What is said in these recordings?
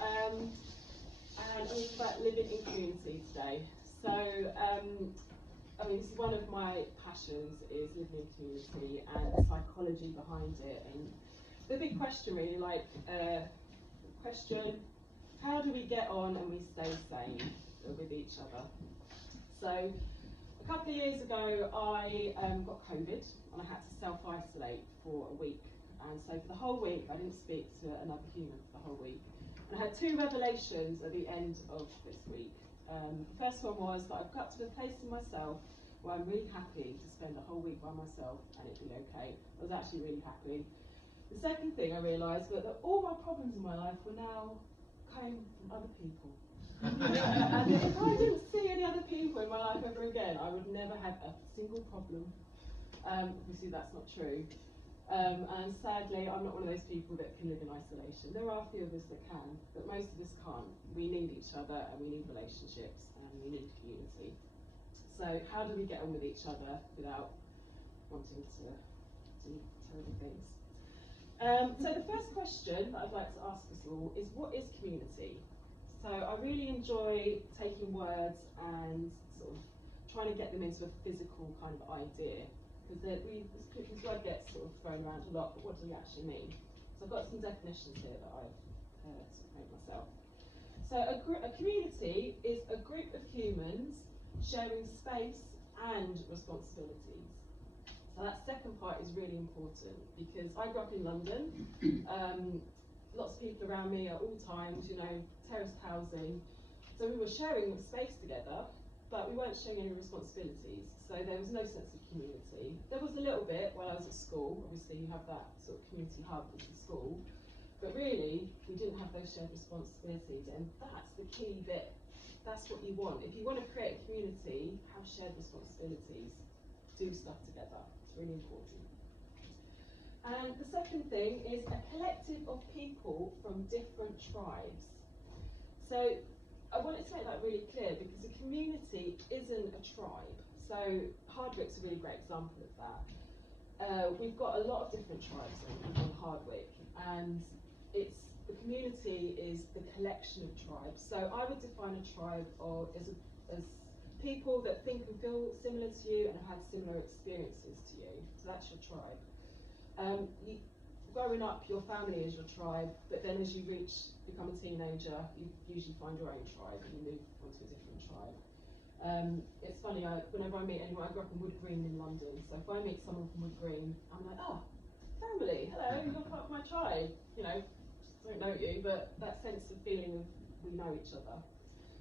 and it's about living in community today. So, I mean, this is one of my passions, is living in community and the psychology behind it. And the big question really, like, how do we get on and we stay sane with each other? So, a couple of years ago, I got COVID and I had to self-isolate for a week. And so for the whole week, I didn't speak to another human for the whole week. And I had two revelations at the end of this week. The first one was that I've got to the place in myself where I'm really happy to spend a whole week by myself and it'd be okay. I was actually really happy. The second thing I realised was that all my problems in my life were now coming from other people. And if I didn't see any other people in my life ever again, I would never have a single problem. Obviously that's not true. And sadly, I'm not one of those people that can live in isolation. There are a few of us that can, but most of us can't. We need each other and we need relationships and we need community. So how do we get on with each other without wanting to do terrible things? So the first question that I'd like to ask us all is, what is community? So I really enjoy taking words and sort of trying to get them into a physical kind of idea. Because this word gets sort of thrown around a lot, but what do we actually mean? So I've got some definitions here that I've made myself. So a community is a group of humans sharing space and responsibilities. So that second part is really important because I grew up in London. Lots of people around me at all times, you know, terraced housing. So we were sharing space together, but we weren't sharing any responsibilities. So there was no sense of community. There was a little bit while I was at school. Obviously you have that sort of community hub as a school, but really we didn't have those shared responsibilities, and that's the key bit. That's what you want. If you want to create a community, have shared responsibilities, do stuff together. It's really important. And the second thing is a collective of people from different tribes. So I wanted to make that really clear because a community isn't a tribe. So Hardwick's a really great example of that. We've got a lot of different tribes on Hardwick, and the community is the collection of tribes. So I would define a tribe as people that think and feel similar to you and have similar experiences to you. So that's your tribe. Growing up, your family is your tribe, but then as you become a teenager, you usually find your own tribe and you move on to a different tribe. It's funny, whenever I meet anyone, I grew up in Wood Green in London, so if I meet someone from Wood Green, I'm like, oh, family, hello, you're part of my tribe. You know, don't know you, but that sense of feeling of we know each other.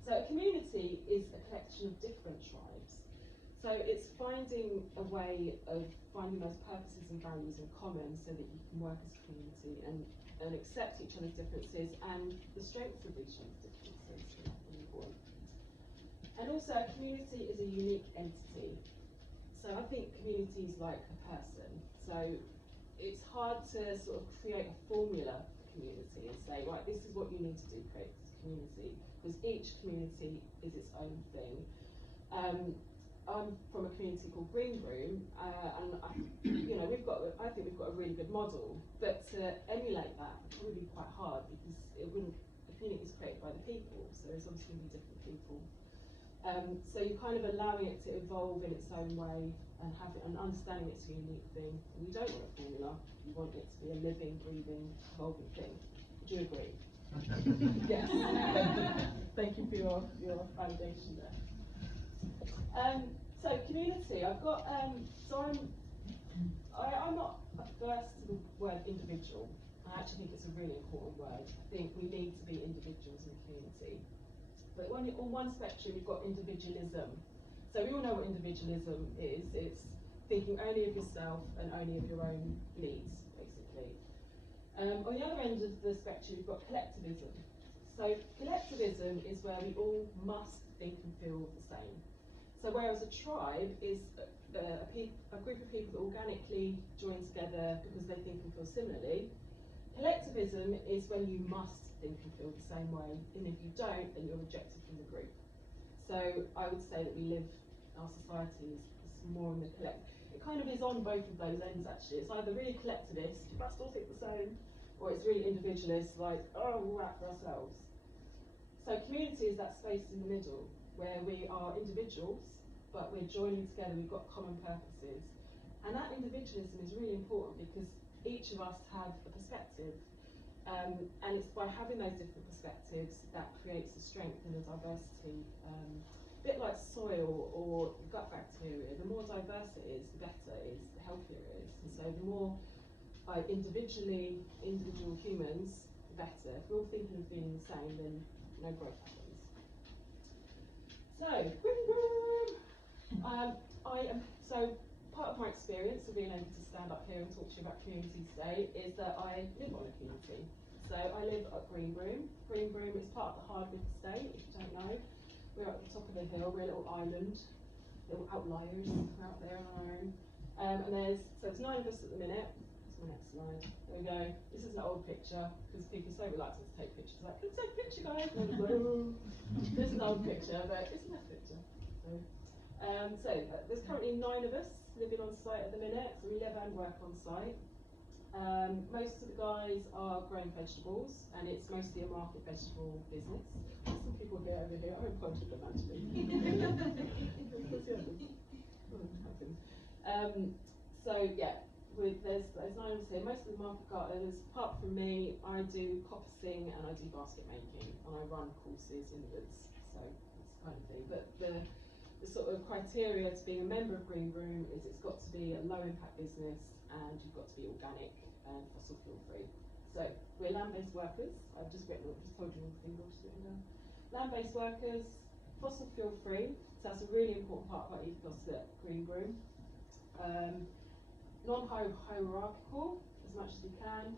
So a community is a collection of different tribes. So it's finding a way of finding those purposes and values in common so that you can work as a community and accept each other's differences and the strengths of each other's differences. Really important. And also, a community is a unique entity. So I think community is like a person. So it's hard to sort of create a formula for community and say, right, this is what you need to do to create this community, because each community is its own thing. I'm from a community called Green Broom, and I think we've got a really good model, but to emulate that would be quite hard because the community is created by the people, so there's obviously going to be different people. So you're kind of allowing it to evolve in its own way and understanding it's a unique thing. And you don't want a formula, you want it to be a living, breathing, evolving thing. Would you agree? Yes. Thank you for your validation there. So community, I've got, I'm not averse to the word individual. I actually think it's a really important word. I think we need to be individuals in the community. But on one spectrum, you've got individualism. So we all know what individualism is. It's thinking only of yourself and only of your own needs, basically. On the other end of the spectrum, you've got collectivism. So collectivism is where we all must think and feel the same. So whereas a tribe is a group of people that organically join together because they think and feel similarly, collectivism is when you must think and feel the same way, and if you don't, then you're rejected from the group. So I would say that our society is more in the it kind of is on both of those ends actually. It's either really collectivist, you must all think the same, or it's really individualist, like, oh, we'll act for ourselves. So community is that space in the middle where we are individuals, but we're joining together, we've got common purposes. And that individualism is really important because each of us have a perspective. And it's by having those different perspectives that creates a strength and a diversity. A bit like soil or gut bacteria, the more diverse it is, the better it is, the healthier it is. And so the more individual humans, the better. If we're all thinking of being the same, then no growth happens. So, Green Broom! So part of my experience of being able to stand up here and talk to you about community today is that I live on a community. So I live at Green Broom. Green Broom is part of the Hardwick estate, if you don't know. We're at the top of the hill, we're a little island, little outliers, we're out there on our own. And there's 9 of us at the minute. That's my next slide. There we go. This is an old picture, because people are so reluctant to take pictures. Like, let's take a picture, guys. And like, oh. This is an old picture, but it's a nice picture. So there's currently 9 of us living on site at the minute, so we live and work on site. Most of the guys are growing vegetables, and it's mostly a market vegetable business. There's some people here over here, I haven't pointed them actually. So yeah, there's 9 of us here, most of the market gardeners. Apart from me, I do coppicing and I do basket making, and I run courses in the woods, so that's the kind of thing. But the sort of criteria to being a member of Green Broom is it's got to be a low impact business and you've got to be organic and fossil fuel free. So we're land-based workers. I've just told you all the things I've just written down. Land-based workers, fossil fuel free. So that's a really important part of our ethos at Green Broom. Non-hierarchical as much as we can,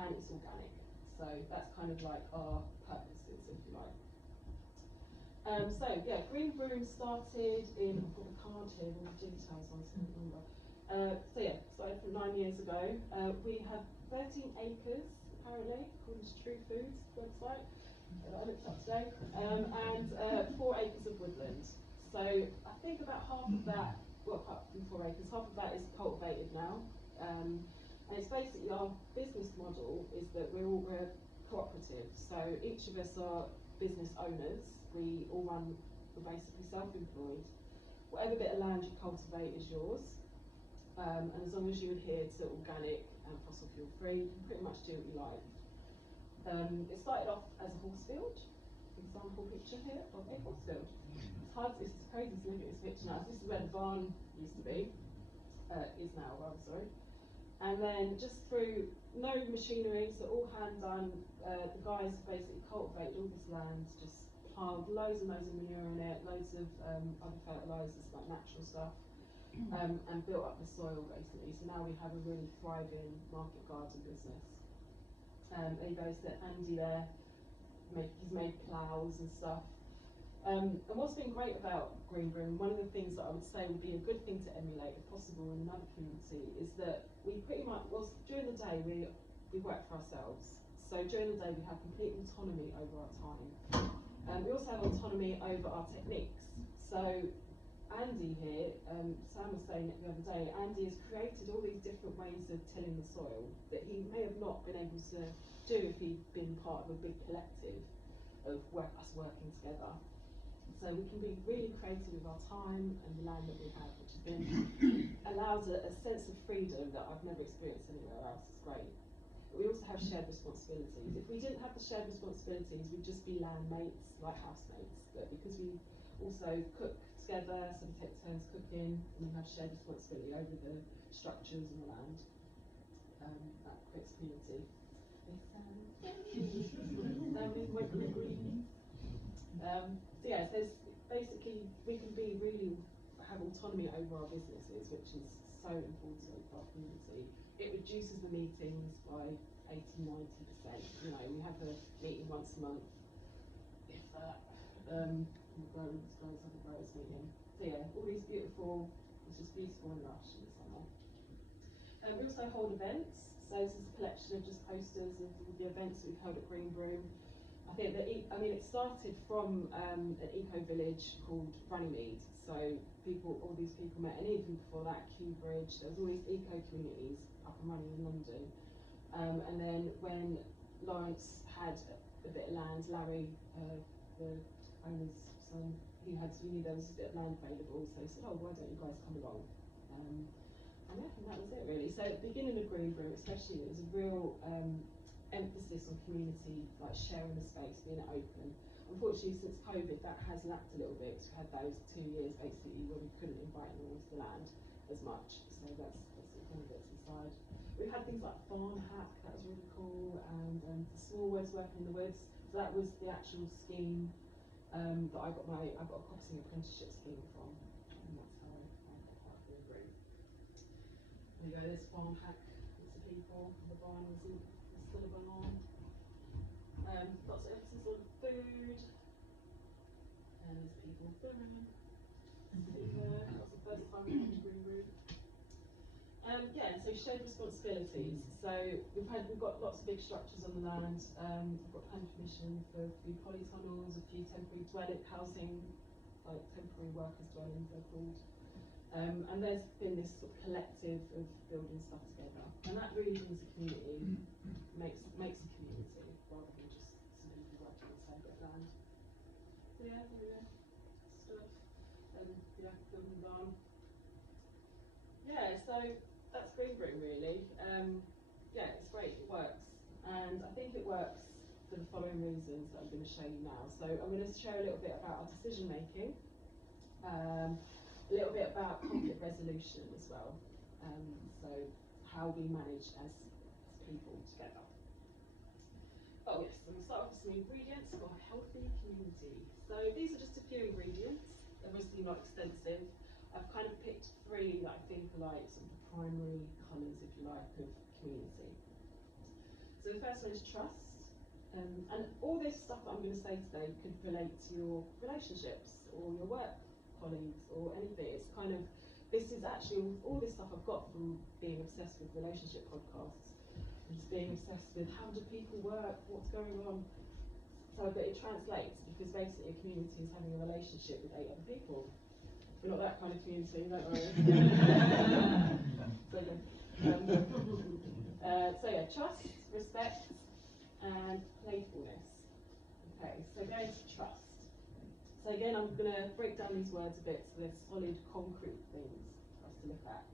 and it's organic. So that's kind of like our purposes, if you like. So yeah, Green Broom started in, I've got the card here, all the details on, so I don't remember. So yeah, started from 9 years ago. We have 13 acres, apparently, according to True Foods website, that I looked up today, and 4 acres of woodland. So I think about half of that, well, apart from 4 acres, half of that is cultivated now. And it's basically, our business model is that we're cooperative. So each of us are business owners. We're basically self-employed. Whatever bit of land you cultivate is yours. And as long as you adhere to organic and fossil fuel free, you can pretty much do what you like. It started off as a horse field. Example picture here of a horse field. It's crazy to look at this picture now. So this is where the barn used to be, is now rather, sorry. And then just through no machinery, so all hand done, the guys basically cultivated all this land, just piled loads and loads of manure in it, loads of other fertilisers, like natural stuff, and built up the soil basically. So now we have a really thriving market garden business. There you go, so Andy there, he's made ploughs and stuff. And what's been great about Green Broom, one of the things that I would say would be a good thing to emulate, if possible, in another community, is that we pretty much, during the day we work for ourselves. So during the day we have complete autonomy over our time. We also have autonomy over our techniques. So Andy here, Sam was saying it the other day, Andy has created all these different ways of tilling the soil that he may have not been able to do if he'd been part of a big collective of us working together. So we can be really creative with our time and the land that we have, which has been allows a sense of freedom that I've never experienced anywhere else. It's great. But we also have shared responsibilities. If we didn't have the shared responsibilities, we'd just be land mates, like housemates. But because we also cook together, so we take turns cooking, and we have shared responsibility over the structures and the land, that creates community. So yeah, there's basically, we can have autonomy over our businesses, which is so important for our community. It reduces the meetings by 80–90%. You know, we have a meeting once a month, if that. The growers have a growers meeting. So yeah, all these beautiful, it's just beautiful and lush in the summer. We also hold events. So this is a collection of just posters of the events we've held at Green Broom. I think that it started from an eco village called Runnymede. So all these people met, and even before that, Kew Bridge. There was all these eco communities up and running in London. And then when Lawrence had a bit of land, Larry the owner's son, he knew there was a bit of land available, so he said, oh, why don't you guys come along? And yeah, and that was it really. So at the beginning of Green Broom especially, there was a real emphasis on community, like sharing the space, being open. Unfortunately, since COVID, that has lacked a little bit. We had those 2 years basically where we couldn't invite anyone to the land as much, so that's the kind of bits inside. We've had things like farm hack, that was really cool, and the small woods, working in the woods. So that was the actual scheme that I got a copsing apprenticeship scheme from, and that's how I got that Green Broom. There you go, there's farm hack, lots of people, the barn was still a barn. Lots of emphasis on food, and there's people filming. That's the first time we've had Green Broom. Yeah, so shared responsibilities. So we've got lots of big structures on the land. We've got planning permission for a few polytunnels, a few temporary dwelling housing, like temporary workers' dwellings they're called. And there's been this sort of collective of building stuff together, and that really brings a community, makes a community rather than just some people working on the same bit of land. So yeah, there we go. Stuff. Yeah, building barn. Yeah, so that's Green Broom really. Yeah, it's great, it works. And I think it works for the following reasons that I'm going to show you now. So I'm going to share a little bit about our decision making, a little bit about conflict resolution as well. So how we manage as people together. Oh yes, so we'll start off with some ingredients for a healthy community. So these are just a few ingredients, they're obviously not extensive. I've kind of picked 3 that I think are like sort of the primary colours, if you like, of community. So the first one is trust, and all this stuff that I'm going to say today could relate to your relationships or your work colleagues or anything. It's kind of, this is actually all this stuff I've got from being obsessed with relationship podcasts, and just being obsessed with how do people work, what's going on. So, but it translates because basically a community is having a relationship with 8 other people. We're not that kind of community, don't worry. So yeah, trust, respect, and playfulness. Okay, so going to trust. So again, I'm going to break down these words a bit so they're solid, concrete things for us to look at.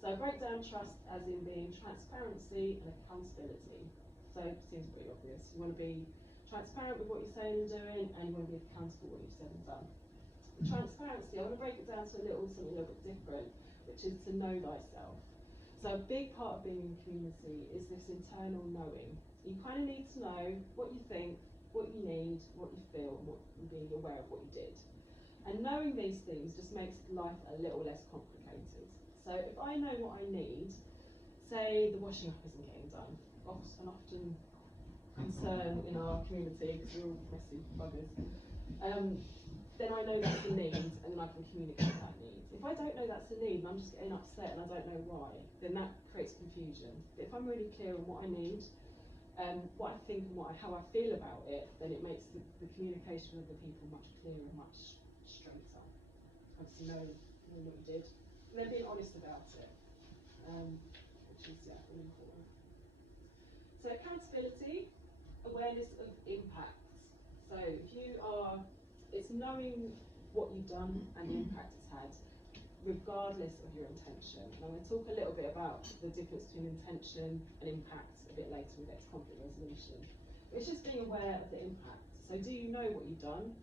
So I break down trust as in being transparency and accountability. So it seems pretty obvious. You want to be transparent with what you're saying and doing, and you want to be accountable for what you've said and done. Transparency, I want to break it down to something a little bit different, which is to know thyself. So a big part of being in community is this internal knowing. You kind of need to know what you think, what you need, what you feel, and being aware of what you did. And knowing these things just makes life a little less complicated. So if I know what I need, say the washing up isn't getting done, an often concern in our community because we're all messy buggers. Then I know that's a need, and then I can communicate that need. If I don't know that's a need, and I'm just getting upset and I don't know why, then that creates confusion. But if I'm really clear on what I need, what I think and how I feel about it, then it makes the communication with other people much clearer, much straighter. Obviously know what you did. And then being honest about it, which is really important. So accountability, awareness of impacts. So if you are, it's knowing what you've done and the impact it's had, regardless of your intention. And I'm going to talk a little bit about the difference between intention and impact a bit later with next conflict resolution. But it's just being aware of the impact. So do you know what you've done?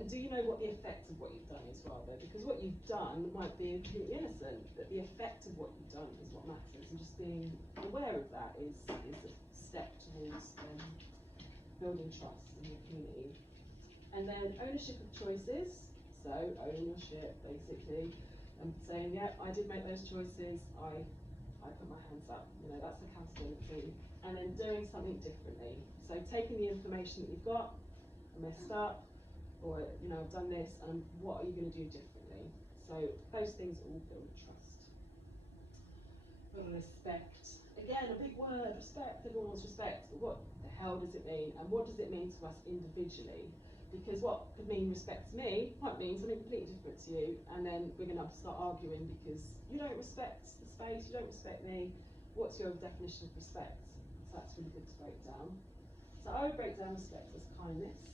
And do you know what the effect of what you've done is rather? Because what you've done might be completely innocent, but the effect of what you've done is what matters. And just being aware of that is a step towards building trust in your community. And then ownership of choices, so owning your shit basically, and saying, yeah, I did make those choices, I put my hands up, that's accountability. And then doing something differently. So taking the information that you've got, I messed up, or I've done this, and what are you going to do differently? So those things all build trust. Respect. Again, a big word, respect, everyone wants respect, but what the hell does it mean? And what does it mean to us individually? Because what could mean respect to me might mean something completely different to you, and then we're going to have to start arguing because you don't respect the space, you don't respect me. What's your definition of respect? So that's really good to break down. So I would break down respect as kindness.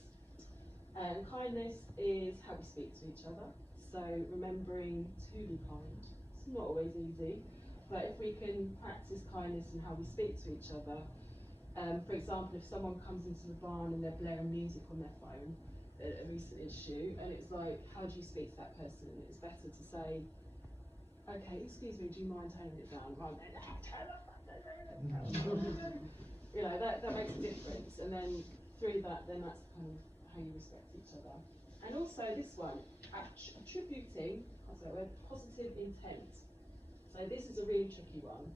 And kindness is how we speak to each other. So remembering to be kind. It's not always easy, but if we can practice kindness in how we speak to each other, for example, if someone comes into the barn and they're blaring music on their phone, a recent issue, and it's like, how do you speak to that person? And it's better to say, okay, excuse me, do you mind turning it down? Rather than, you know, that makes a difference. And then through that, then that's kind of how you respect each other. And also this one, attributing, can't say that word, positive intent. So this is a really tricky one.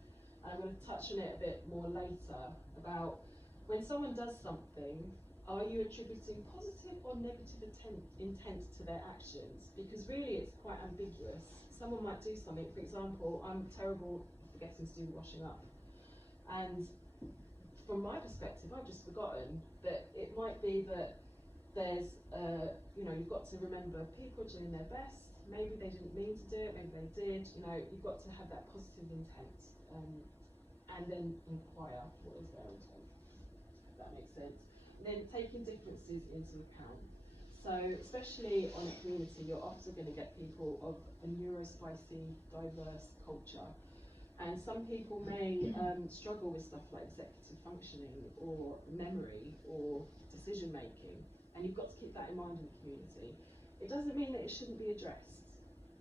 I'm going to touch on it a bit more later about when someone does something, are you attributing positive or negative intent to their actions? Because really it's quite ambiguous. Someone might do something, for example, I'm terrible at forgetting to do washing up. And from my perspective, I've just forgotten that it might be that there's, you know, you've got to remember people are doing their best. Maybe they didn't mean to do it, maybe they did. You know, you've got to have that positive intent, and then inquire what is their intent. If that makes sense. And then taking differences into account. So, especially on a community, you're often going to get people of a neurospicy, diverse culture. And some people may struggle with stuff like executive functioning or memory or decision making. And you've got to keep that in mind in the community. It doesn't mean that it shouldn't be addressed.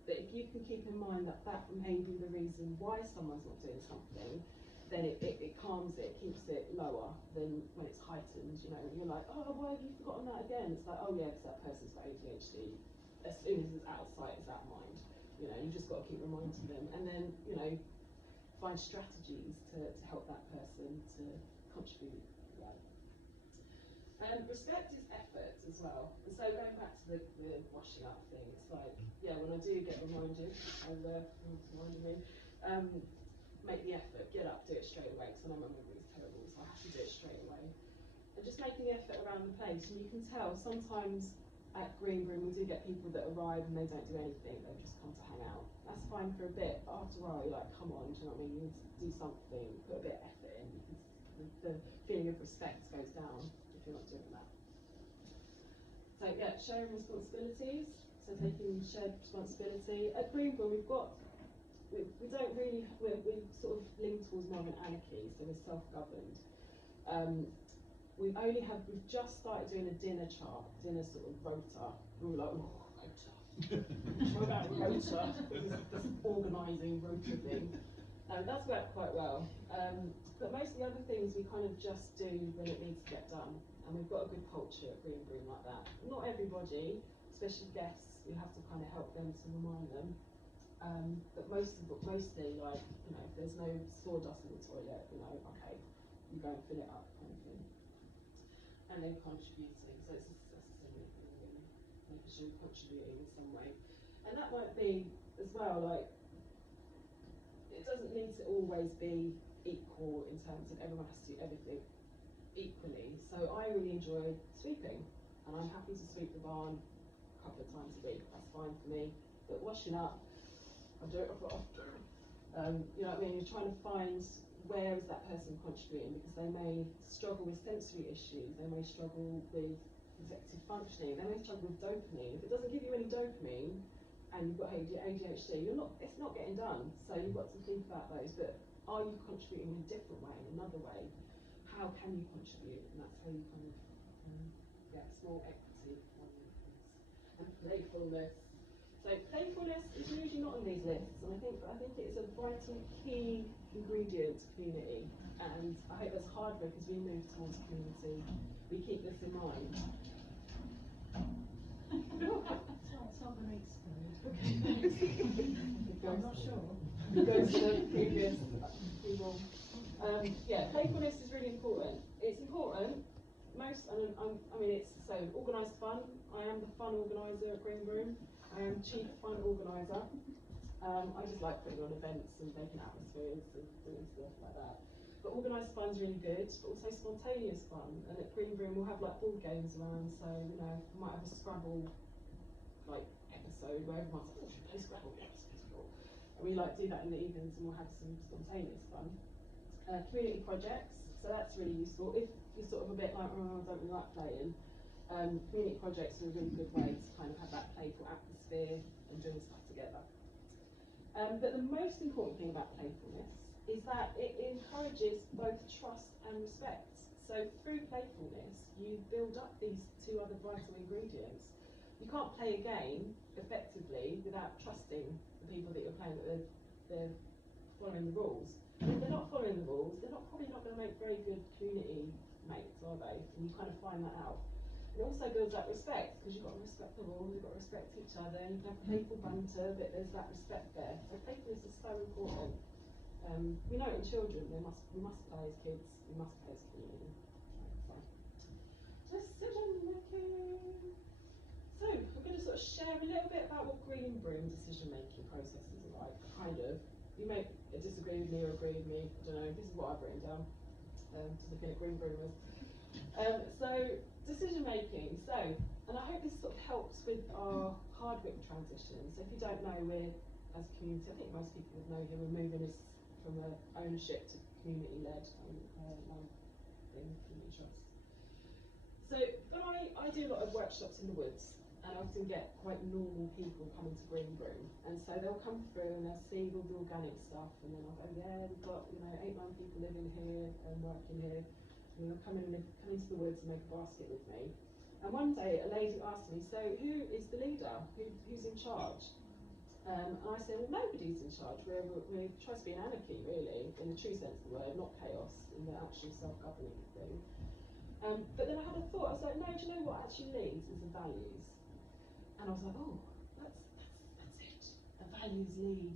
But if you can keep in mind that that may be the reason why someone's not doing something, then it calms it, keeps it lower than when it's heightened. You know, you're like, oh, why have you forgotten that again? It's like, oh yeah, because that person's got ADHD. As soon as it's out of sight, it's out of mind. You know, you've just got to keep reminding them. And then, you know, find strategies to help that person to contribute. Right. Respect is effort as well. And so going back to the washing up thing, it's like, yeah, when I do get reminded, reminding me, make the effort, get up, do it straight away, because I know my memory is terrible, so I have to do it straight away. And just making the effort around the place, and you can tell sometimes at Green Broom we do get people that arrive and they don't do anything, they just come to hang out. That's fine for a bit, but after a while you're like, come on, do you know what I mean? You need to do something, put a bit of effort in, because the feeling of respect goes down if you're not doing that. So yeah, sharing responsibilities, so taking shared responsibility. At Green Broom we don't really, we sort of lean towards more of an anarchy, so we're self-governed. We've just started doing a dinner chart, dinner sort of rota. We were like, oh, rota. What about rota? This organising rota thing. That's worked quite well. But most of the other things we kind of just do when it needs to get done. And we've got a good culture at Green Broom like that. Not everybody, especially guests, we have to kind of help them to remind them. But mostly, like, you know, if there's no sawdust in the toilet, you know, okay, you go and fill it up, kind of thing. And then contributing, so it's a similar thing, really, making sure you're contributing in some way. And that might be, as well, like, it doesn't need to always be equal in terms of everyone has to do everything equally. So I really enjoy sweeping, and I'm happy to sweep the barn a couple of times a week, that's fine for me. But washing up, I do it often. You know what I mean? You're trying to find where is that person contributing, because they may struggle with sensory issues, they may struggle with executive functioning, they may struggle with dopamine. If it doesn't give you any dopamine and you've got ADHD, it's not getting done. So you've got to think about those. But are you contributing in a different way, in another way? How can you contribute? And that's how you kind of get small equity on this. And playfulness. So playfulness is usually not on these lists, and I think it's a vital key ingredient to community. And I hope as Hardwick, as we move towards community, we keep this in mind. It's not going to explode. I'm not sure. It goes to the previous people. Yeah, playfulness is really important. It's important. I mean, it's so organised fun. I am the fun organiser at Green Broom. I am chief fun organiser. I just like putting on events and making atmospheres and doing stuff like that. But organised fun's really good, but also spontaneous fun. And at Green Broom we'll have like board games around, so you know, we might have a Scrabble like episode where everyone's like, oh, should we play Scrabble? Yes, it's cool. And we like do that in the evenings, and we'll have some spontaneous fun. Community projects, so that's really useful. If you're sort of a bit like, oh, I don't really like playing, Community projects are a really good way to kind of have that playful atmosphere and doing stuff together. But the most important thing about playfulness is that it encourages both trust and respect. So through playfulness, you build up these two other vital ingredients. You can't play a game effectively without trusting the people that you're playing with, they're following the rules. And if they're not following the rules, they're probably not going to make very good community mates, are they? And you kind of find that out. It also builds that respect, because you've got to respect the rules, you've got to respect each other, and you can have playful banter, but there's that respect there. So playfulness is so important. We know it in children, we must play as kids, we must play as a community. Decision making. So we're going to sort of share a little bit about what Green Broom decision making processes are like, kind of. You may disagree with me or agree with me, I don't know, this is what I've written down, just looking at Green Broomers. So, decision making. So, and I hope this sort of helps with our Hardwick transition. So if you don't know, we're, as a community, I think most people would know here, we're moving this from ownership to community-led community trust. So I do a lot of workshops in the woods, and I often get quite normal people coming to Green Broom, and so they'll come through and they'll see all the organic stuff, and then I'll go, yeah, we've got 8-9 people living here and working here. And they'll come into the woods and make a basket with me. And one day a lady asked me, so who is the leader? Who's in charge? And I said, well, nobody's in charge. We're trying to be an anarchy, really, in the true sense of the word, not chaos, in the actual self-governing thing. But then I had a thought. I was like, no, do you know what actually leads is the values? And I was like, oh, that's it. The values lead.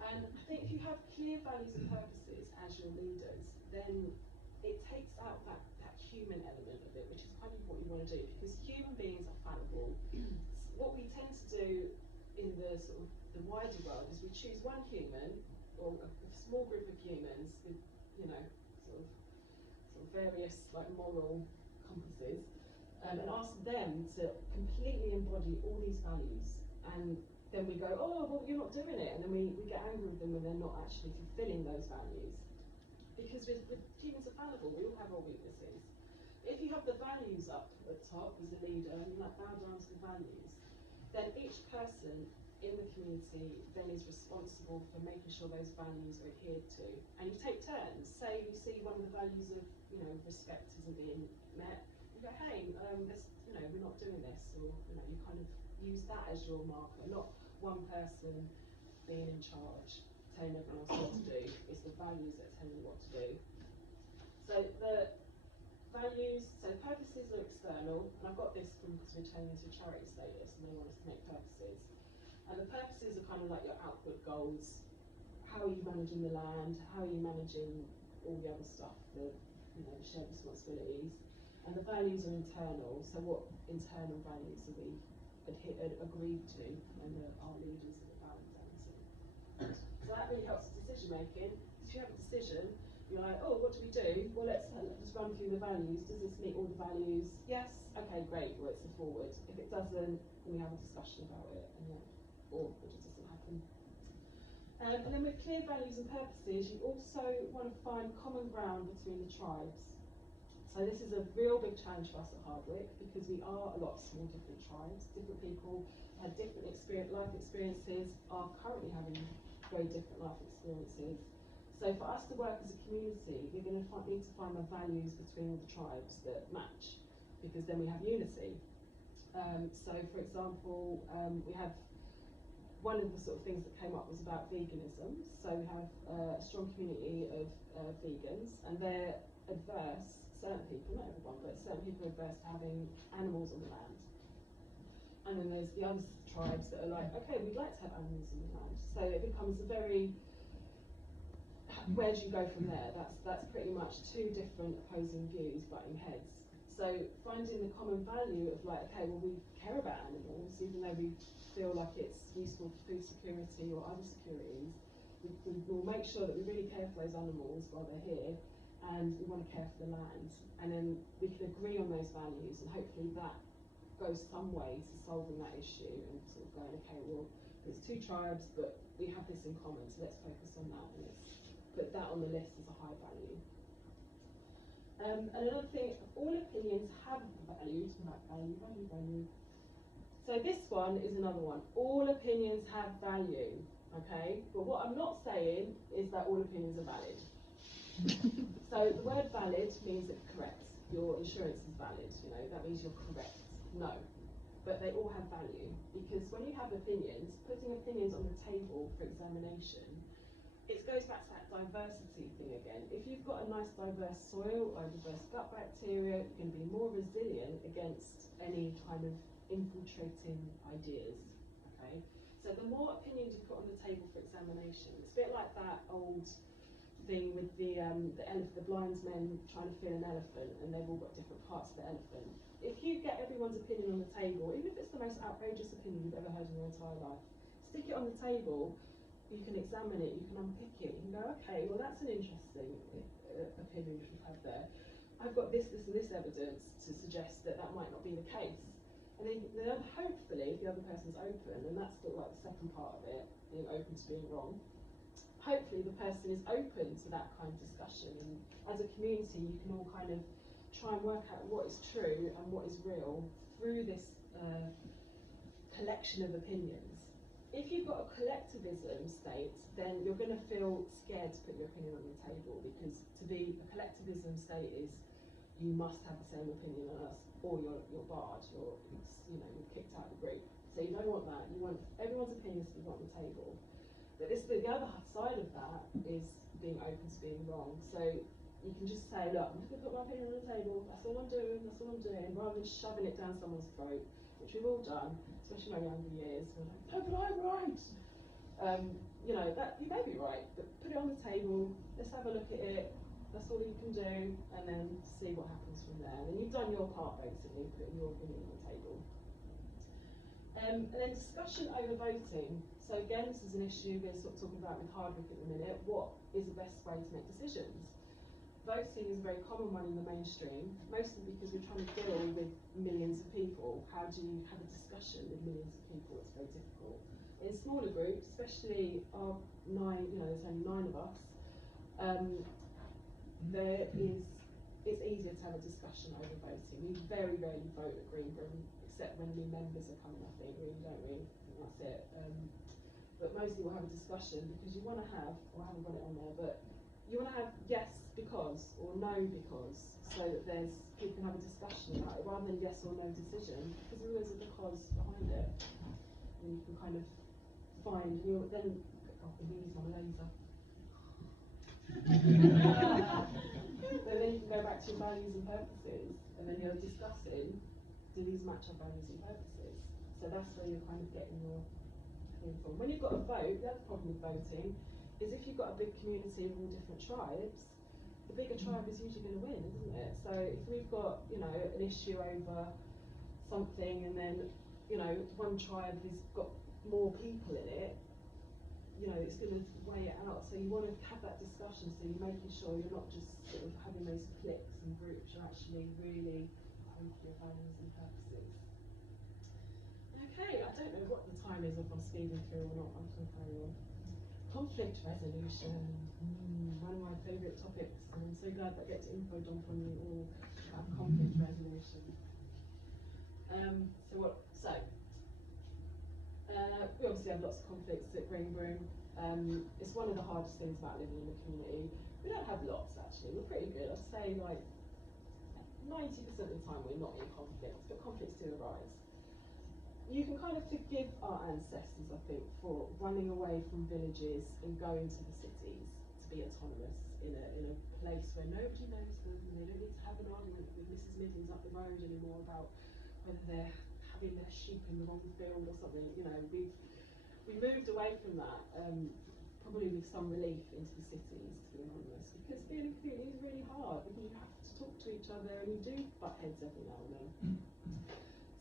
And I think if you have clear values and purposes as your leaders, then it takes out that human element of it, which is kind of what you want to do, because human beings are fallible. What we tend to do in the sort of the wider world is we choose one human or a small group of humans with, sort of various like moral compasses, and ask them to completely embody all these values. And then we go, oh, well, you're not doing it, and then we get angry with them when they're not actually fulfilling those values. Because humans are fallible, we all have our weaknesses. If you have the values up at the top as a leader and you bow down to the values, then each person in the community then is responsible for making sure those values are adhered to. And you take turns. Say you see one of the values of respect isn't being met, you go, hey, we're not doing this, or you kind of use that as your marker, not one person being in charge telling everyone else what to do. It's the values that tell you what to do. So the values, so purposes are external, and I've got this from because we're turning into a charity status and they want us to make purposes. And the purposes are kind of like your output goals. How are you managing the land? How are you managing all the other stuff, the shared responsibilities? And the values are internal, so what internal values are we agreed to and our leaders are bound down to? So that really helps with decision making. If you have a decision, you're like, oh, what do we do? Well, let's just run through the values. Does this meet all the values? Yes. Okay, great. Well, it's a forward. If it doesn't, then we have a discussion about it, or it just doesn't happen. And then with clear values and purposes, you also want to find common ground between the tribes. So this is a real big challenge for us at Hardwick, because we are a lot of small different tribes. Different people had different life experiences, are currently having very different life experiences. So for us to work as a community, we're going to need to find the values between all the tribes that match, because then we have unity. So for example, we have one of the sort of things that came up was about veganism. So we have a strong community of vegans, and they're adverse, certain people, not everyone, but certain people are adverse to having animals on the land. And then there's the other tribes that are like, okay, we'd like to have animals on the land. So it becomes a very, where do you go from there? That's pretty much two different opposing views butting heads. So finding the common value of like, okay, well, we care about animals, even though we feel like it's useful for food security or other securities, we'll make sure that we really care for those animals while they're here, and we want to care for the land. And then we can agree on those values, and hopefully that goes some way to solving that issue and sort of going, okay, well, there's two tribes, but we have this in common, so let's focus on that, and let's put that on the list as a high value. And another thing, all opinions have value. Value. So this one is another one. All opinions have value, okay? But what I'm not saying is that all opinions are valid. So the word valid means it's correct. Your insurance is valid, you know, that means you're correct. No. But they all have value, because when you have opinions, putting opinions on the table for examination, it goes back to that diversity thing again. If you've got a nice diverse soil or diverse gut bacteria, you can be more resilient against any kind of infiltrating ideas, okay? So the more opinions you put on the table for examination, it's a bit like that old thing with the blind men trying to feel an elephant, and they've all got different parts of the elephant. If you get everyone's opinion on the table, even if it's the most outrageous opinion you've ever heard in your entire life, stick it on the table, you can examine it, you can unpick it, you can go, okay, well that's an interesting opinion which we've had there. I've got this, this and this evidence to suggest that that might not be the case. And then hopefully, if the other person's open, and that's sort of like the second part of it, being open to being wrong, hopefully the person is open to that kind of discussion, and as a community you can all kind of try and work out what is true and what is real through this collection of opinions. If you've got a collectivism state, then you're going to feel scared to put your opinion on the table, because to be a collectivism state is you must have the same opinion as us, or you're barred, you're kicked out of the group. So you don't want that. You want everyone's opinions to be on the table. But the other side of that is being open to being wrong. So you can just say, look, I'm just going to put my opinion on the table, that's all I'm doing, rather than shoving it down someone's throat, which we've all done, especially in our younger years. We're like, no, but I'm right. You know, that you may be right, but put it on the table, let's have a look at it, that's all you can do, and then see what happens from there. And then you've done your part, basically, putting your opinion on the table. And then discussion over voting. So again, this is an issue we're sort of talking about with Hardwick at the minute. What is the best way to make decisions? Voting is a very common one in the mainstream, mostly because we're trying to deal with millions of people. How do you have a discussion with millions of people? It's very difficult. In smaller groups, especially our there's only 9 of us, it's easier to have a discussion over voting. We very rarely vote at Green Broom, except when new members are coming, I think, really, don't we? And that's it. But mostly we'll have a discussion, because you want to have, or I haven't got it on there, but you want to have yes because or no because, so that people can have a discussion about it rather than yes or no decision, because there is a because behind it. And you can kind of find, then use my laser. But then you can go back to your values and purposes, and then you're discussing, do these match our values and purposes? So that's where you're kind of getting your thing from. When you've got a vote, the other problem with voting is if you've got a big community of all different tribes, the bigger tribe is usually going to win, isn't it? So if we've got, an issue over something, and then, one tribe has got more people in it, it's going to weigh it out. So you want to have that discussion, so you're making sure you're not just sort of having those cliques and groups, you're actually really going for your values and purposes. Okay, I don't know what the time is, if I'm speeding through or not. I'm just going to carry on. Conflict resolution, one of my favourite topics, and I'm so glad that I get to info dump on you all about conflict resolution. We obviously have lots of conflicts at Green Broom. It's one of the hardest things about living in the community. We don't have lots, actually. We're pretty good. I'd say like 90% of the time we're not in conflicts, but conflicts do arise. You can kind of forgive our ancestors, I think, for running away from villages and going to the cities to be autonomous in a place where nobody knows them, and they don't need to have an argument with Mrs. Middens up the road anymore about whether they're having their sheep in the wrong field or something. We moved away from that, probably with some relief, into the cities to be autonomous, because being a community is really hard, because you have to talk to each other and you do butt heads every now and then.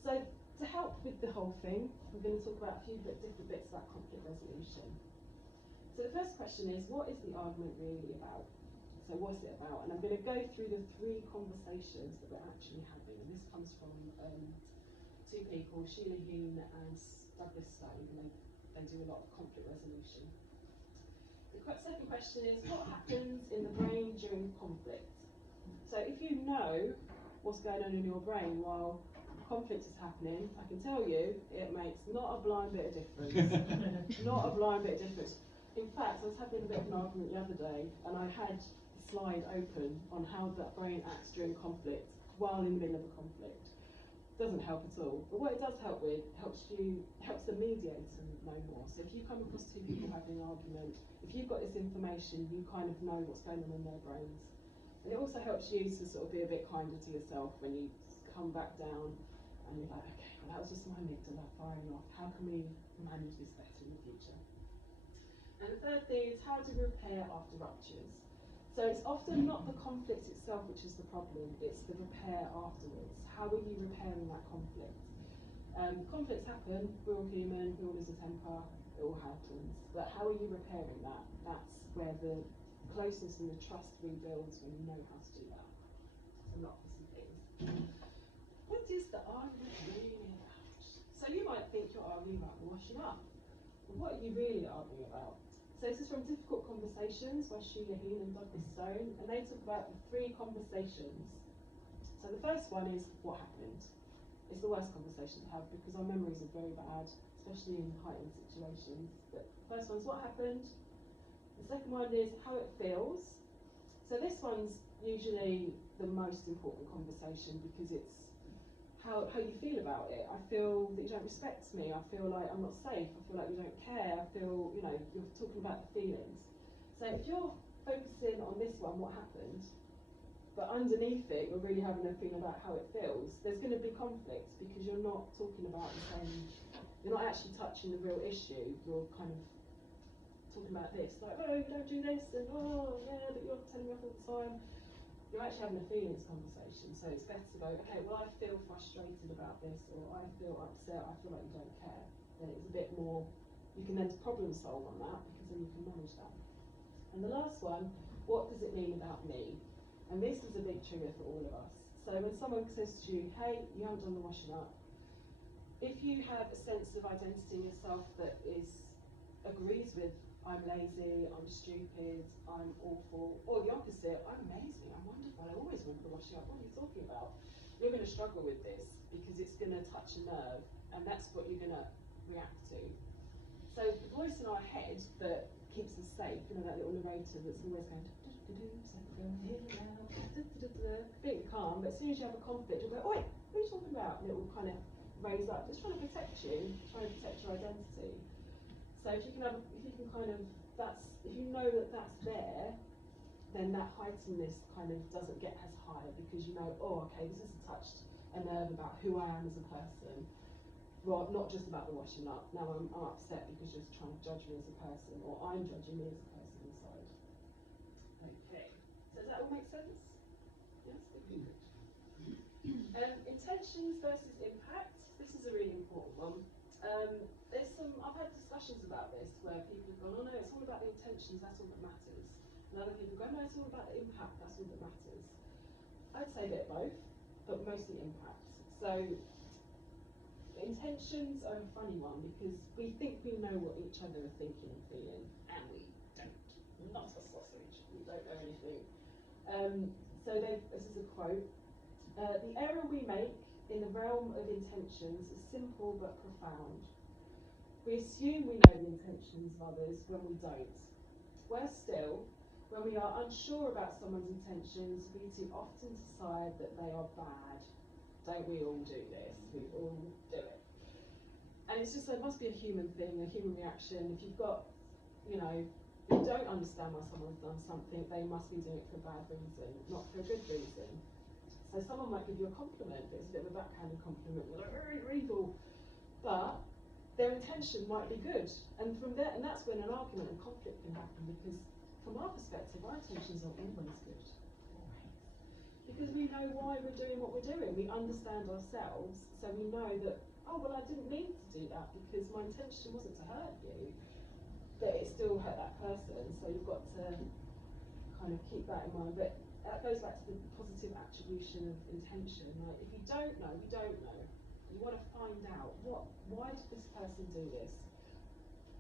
So to help with the whole thing, we're going to talk about a few different bits about conflict resolution. So the first question is, what is the argument really about? So what's it about? And I'm going to go through the 3 conversations that we're actually having. And this comes from 2 people, Sheila Hume and Douglas Stone, and they do a lot of conflict resolution. The second question is, what happens in the brain during conflict? So So if you know what's going on in your brain while conflict is happening, I can tell you it makes not a blind bit of difference. Not a blind bit of difference. In fact, I was having a bit of an argument the other day, and I had the slide open on how that brain acts during conflict while in the middle of a conflict. Doesn't help at all. But what it does help with helps the mediator know more. So if you come across two people having an argument, if you've got this information, you kind of know what's going on in their brains. And it also helps you to sort of be a bit kinder to yourself when you come back down and you're like, okay, well, that was just my amygdala firing off. How can we manage this better in the future? And the third thing is how to repair after ruptures. So it's often not the conflict itself which is the problem, it's the repair afterwards. How are you repairing that conflict? Conflicts happen, we're all human, we all lose a temper, it all happens. But how are you repairing that? That's where the closeness and the trust rebuilds when you know how to do that. So not for some things. What is the argument really about? So you might think you're arguing about the washing up. But what are you really arguing about? So this is from Difficult Conversations by Sheila Heen and Douglas Stone, and they talk about the 3 conversations. So the first one is what happened. It's the worst conversation to have because our memories are very bad, especially in heightened situations. But the first one's what happened. The second one is how it feels. So this one's usually the most important conversation because it's how you feel about it. I feel that you don't respect me. I feel like I'm not safe. I feel like you don't care. I feel, you're talking about the feelings. So if you're focusing on this one, what happened, but underneath it, you're really having a feeling about how it feels, there's going to be conflict because you're not talking about the same, you're not actually touching the real issue. You're kind of talking about this, like, oh, you don't do this, and oh, yeah, but you're telling me off all the time. You're actually having a feelings conversation, so it's better to go, okay, well, I feel frustrated about this, or I feel upset, I feel like you don't care. Then it's a bit more, you can then problem solve on that, because then you can manage that. And the last one, what does it mean about me? And this is a big trigger for all of us. So when someone says to you, hey, you haven't done the washing up, if you have a sense of identity in yourself that agrees with I'm lazy, I'm stupid, I'm awful, or the opposite, I'm amazing, I'm wonderful, I always remember the washing up, what are you talking about? You're going to struggle with this because it's going to touch a nerve, and that's what you're going to react to. So the voice in our head that keeps us safe, that little narrator that's always going being calm, but as soon as you have a conflict, you'll go, oi, what are you talking about? And it will kind of raise up, just trying to protect you, trying to protect your identity. So if you know that that's there, then that heightenedness kind of doesn't get as high because you know, oh, okay, this has touched a nerve about who I am as a person. Well, not just about the washing up. Now I'm upset because you're trying to judge me as a person, or I'm judging me as a person inside. Okay, so does that all make sense? Yes? Intentions versus impact. This is a really important one. I've had discussions about this where people have gone, oh no, it's all about the intentions, that's all that matters. And other people go, no, it's all about the impact, that's all that matters. I'd say a bit of both, but mostly impact. So intentions are a funny one because we think we know what each other are thinking and feeling, and we don't. Not a sausage, we don't know anything. This is a quote. The error we make in the realm of intentions is simple but profound. We assume we know the intentions of others when we don't. Worse still, when we are unsure about someone's intentions, we too often decide that they are bad. Don't we all do this? We all do it. And it's just, it must be a human thing, a human reaction. If you've got, if you don't understand why someone's done something, they must be doing it for a bad reason, not for a good reason. So someone might give you a compliment, but it's a bit of a backhanded compliment, you're like, you're evil. But their intention might be good. And from there, and that's when an argument and conflict can happen, because from our perspective, our intentions are always good. Because we know why we're doing what we're doing. We understand ourselves, so we know that, oh, well, I didn't mean to do that because my intention wasn't to hurt you, but it still hurt that person. So you've got to kind of keep that in mind. But that goes back to the positive attribution of intention. Like, if you don't know, you don't know. You want to find out why did this person do this?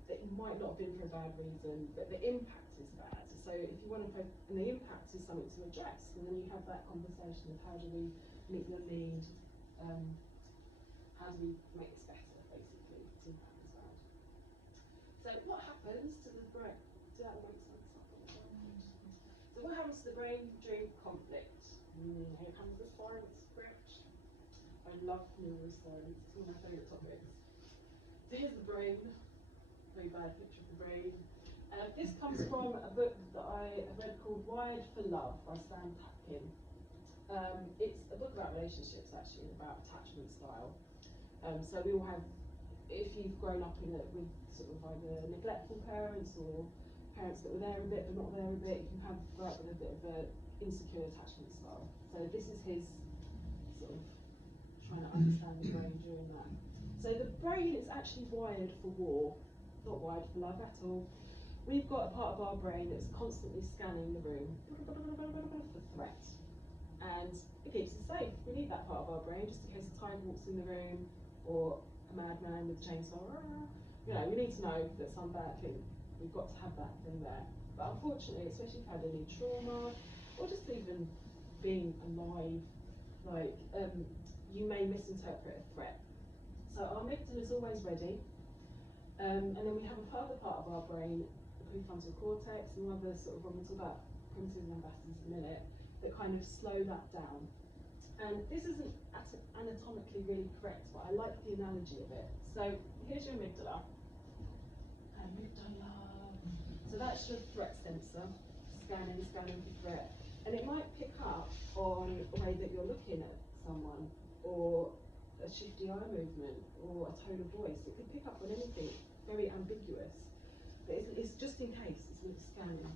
That might not have been for a bad reason, but the impact is bad. So if you want to focus, and the impact is is something to address, and then you have that conversation of how do we meet your need, how do we make this better, basically, to that as well. So what happens to the brain? Does that make sense? So what happens to the brain during conflict? Here comes the science script. I love numerous science, it's one of my favourite topics. So here's the brain, very bad picture of the brain. This comes from a book that I have read called Wired for Love by Sam Tapkin. It's a book about relationships, actually, about attachment style. So we all have, if you've grown up with sort of either neglectful parents or parents that were there a bit but not there a bit, you can kind of grow up with a bit of an insecure attachment style. So this is his sort of trying to understand the brain during that. So the brain is actually wired for war, not wired for love at all. We've got a part of our brain that's constantly scanning the room for threat. And it keeps us safe. We need that part of our brain just in case a tiger walks in the room or a madman with a chainsaw. You know, we need to know that some bad thing, we've got to have that thing there. But unfortunately, especially if you've had any trauma or just even being alive, like you may misinterpret a threat. So our amygdala is always ready. And then we have a further part of our brain, the prefrontal cortex, and other sort of, when we talk about primitive ambassadors in a minute, that kind of slow that down. And this isn't anatomically really correct, but I like the analogy of it. So here's your amygdala. So that's your threat sensor, scanning for threat. And it might pick up on the way that you're looking at someone, or a shifty eye movement, or a tone of voice. It could pick up on anything very ambiguous. But it's just in case, it's a little scanning.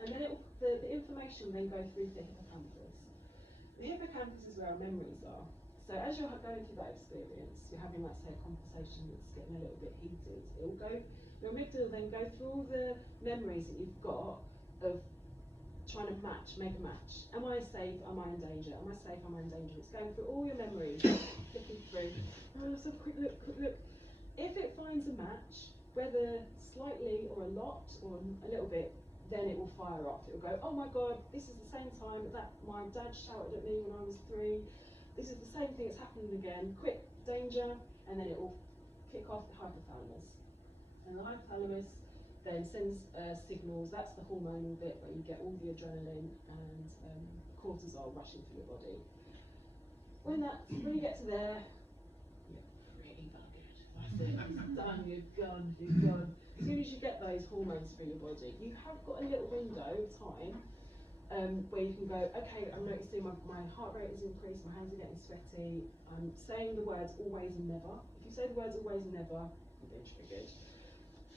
And then the information then go through to the hippocampus. The hippocampus is where our memories are. So as you're going through that experience, you're having, let's say, a conversation that's getting a little bit heated, it will go, your amygdala then go through all the memories that you've got of trying to make a match. Am I safe? Am I in danger? Am I safe? Am I in danger? It's going through all your memories, flicking through. Oh, let's have a quick look, quick look. If it finds a match, whether slightly or a lot or a little bit, then it will fire up. It will go, oh my God, this is the same time that my dad shouted at me when I was 3. This is the same thing that's happening again. Quick, danger, and then it will kick off the hypothalamus. And the hypothalamus then sends signals. That's the hormonal bit where you get all the adrenaline and cortisol rushing through your body. When you get to there, you're pretty buggered. That's it. It's done. You're gone. You're gone. As soon as you get those hormones through your body, you have got a little window of time where you can go, okay, I'm noticing my heart rate has increased, my hands are getting sweaty, I'm saying the words always and never. If you say the words always and never, you're being triggered.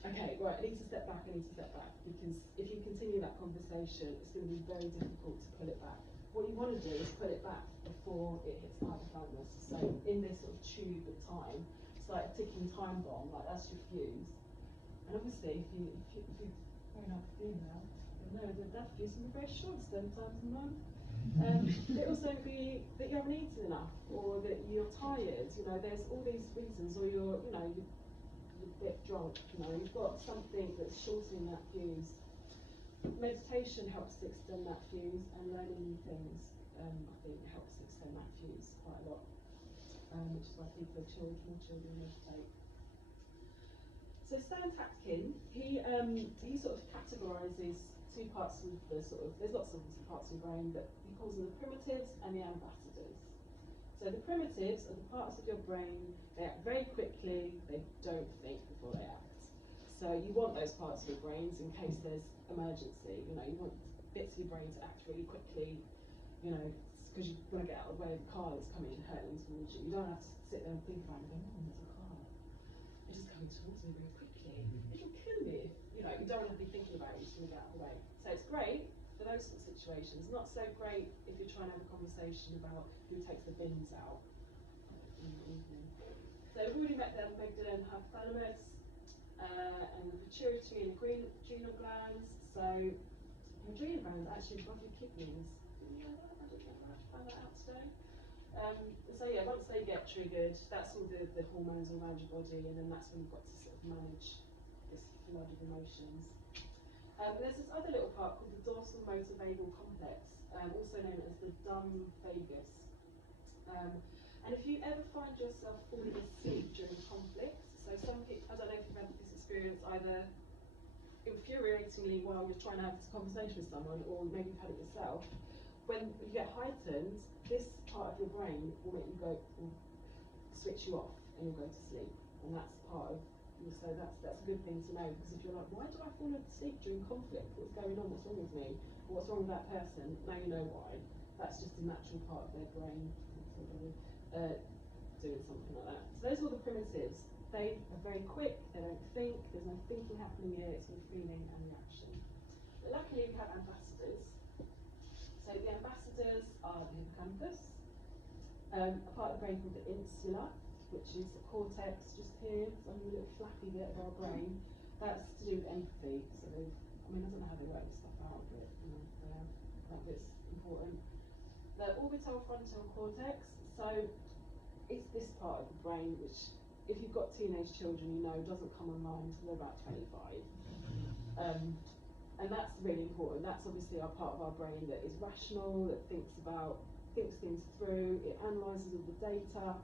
Okay, right, I need to step back, because if you continue that conversation, it's going to be very difficult to pull it back. What you want to do is pull it back before it hits the hypothalamus. So in this sort of tube of time, it's like a ticking time bomb, like that's your fuse. And obviously, if you're very enough female, you'll know that fuse can be very short sometimes a month. It also be that you haven't eaten enough, or that you're tired. You know, there's all these reasons, or you're a bit drunk. You know, you've got something that's shortening that fuse. Meditation helps to extend that fuse, and learning new things, I think, helps to extend that fuse quite a lot. Which is why people have more children meditate. So Stan Tapkin, he sort of categorises two parts of the there's lots of parts of the brain, but he calls them the primitives and the ambassadors. So the primitives are the parts of your brain, they act very quickly, they don't think before they act. So you want those parts of your brains in case there's emergency. You know, you want bits of your brain to act really quickly, you know, because you want to get out of the way of the car that's coming and hurtling towards you. You don't have to sit there and think about it and go, oh, there's a car. It's just coming towards me very quickly. It'll kill me. You know, you don't have to be thinking about it, you just want to get out of the way. So it's great for those sorts of situations. Not so great if you're trying to have a conversation about who takes the bins out in the evening. So we've already met the amygdala and hypothalamus, and the pituitary and adrenal glands. So the adrenal glands actually above your kidneys. You know that? I didn't know that. I found that out today. So yeah, once they get triggered, that's all the hormones all around your body, and then that's when you've got to sort of manage this flood of emotions. There's this other little part called the dorsal motor vagal complex, also known as the dumb vagus. And if you ever find yourself falling asleep during conflict, so some people, I don't know if you've had this experience either infuriatingly while you're trying to have this conversation with someone, or maybe you've had it yourself, when you get heightened, this part of your brain will make you go, will switch you off and you'll go to sleep. And that's part of, so that's a good thing to know, because if you're like, why do I fall asleep during conflict? What's going on? What's wrong with me? What's wrong with that person? Now you know why. That's just a natural part of their brain doing something like that. So those are all the primitives. They are very quick, they don't think, there's no thinking happening here, it's all feeling and reaction. But luckily we have ambassadors. So the ambassadors are the hippocampus, a part of the brain called the insula, which is the cortex just here, it's on the little flappy bit of our brain. That's to do with empathy. So I mean, I don't know how they work this stuff out, but you know, that bit's important. The orbitofrontal cortex, so it's this part of the brain which, if you've got teenage children, you know doesn't come online until they're about 25. And that's really important. That's obviously our part of our brain that is rational, that thinks things through, it analyses all the data,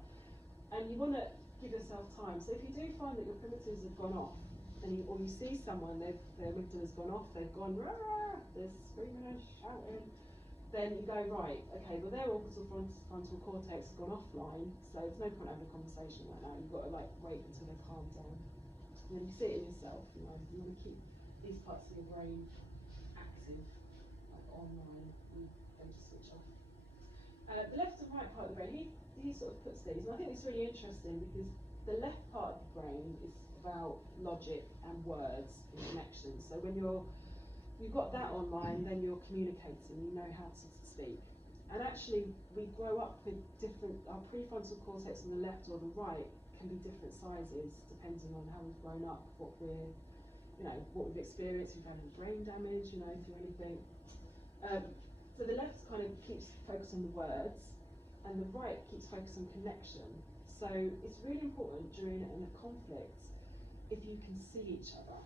and you want to give yourself time. So if you do find that your primitives have gone off, or you see someone, their amygdala's gone off, they've gone rah, rah, they're screaming and shouting, then you go, right, okay, well their orbital frontal cortex has gone offline, so there's no point having a conversation right now. You've got to like wait until they've calmed down. And then you see it in yourself, you know, you want to keep these parts of your brain active, like online, and just switch off. The left and right part of the brain, he sort of puts these, and I think it's really interesting because the left part of the brain is about logic and words and connections. So when you've got that online, then you're communicating, you know how to speak. And actually, we grow up with different, our prefrontal cortex on the left or the right can be different sizes depending on how we've grown up, what we've experienced, if we've had any brain damage, you know, through anything. So the left kind of keeps focused on the words, and the right keeps focused on connection. So it's really important during a conflict if you can see each other.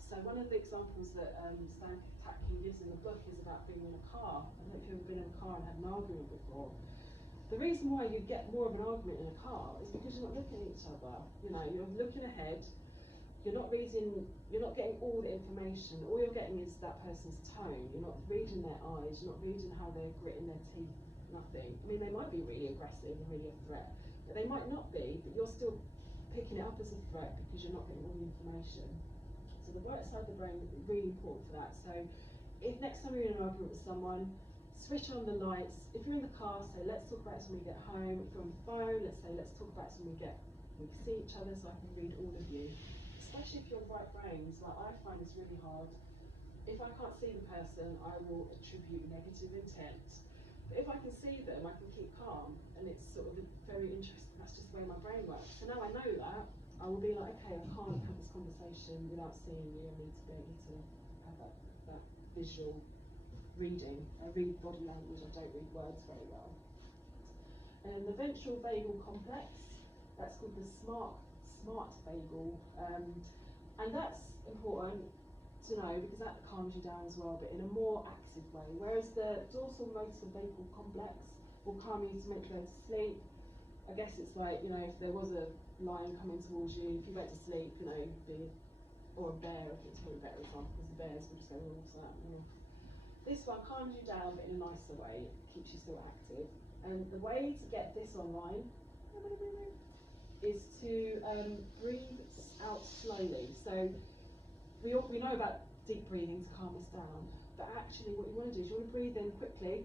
So one of the examples that Stan Tatkin gives in the book is about being in a car. I don't know if you've ever been in a car and had an argument before. The reason why you get more of an argument in a car is because you're not looking at each other. You know, you're looking ahead, you're not getting all the information. All you're getting is that person's tone. You're not reading their eyes, you're not reading how they're gritting their teeth, nothing. I mean, they might be really aggressive and really a threat, but they might not be, but you're still picking it up as a threat because you're not getting all the information. So the right side of the brain is really important for that. So if next time you're in an argument with someone, switch on the lights. If you're in the car, say, let's talk about this when we get home. If you're on the phone, let's say, let's talk about this when we see each other so I can read all of you. Especially if you're right brains, like I find this really hard. If I can't see the person, I will attribute negative intent. But if I can see them, I can keep calm, and it's sort of very interesting. That's just the way my brain works. So now I know that, I will be like, okay, I can't have this conversation without seeing you. I need to be able to have that visual reading. I read body language, I don't read words very well. And the ventral vagal complex, that's called the smart vagal, and that's important to know because that calms you down as well, but in a more active way. Whereas the dorsal motor vagal complex will calm you to make you go to sleep. I guess it's like, you know, if there was a lion coming towards you, if you went to sleep, you know, or a bear, I think it's probably a better example because the bears would just go, oh, what's that? This one calms you down, but in a nicer way, it keeps you still active. And the way to get this online is to breathe out slowly. So we know about deep breathing to calm us down, but actually what you want to do is you want to breathe in quickly,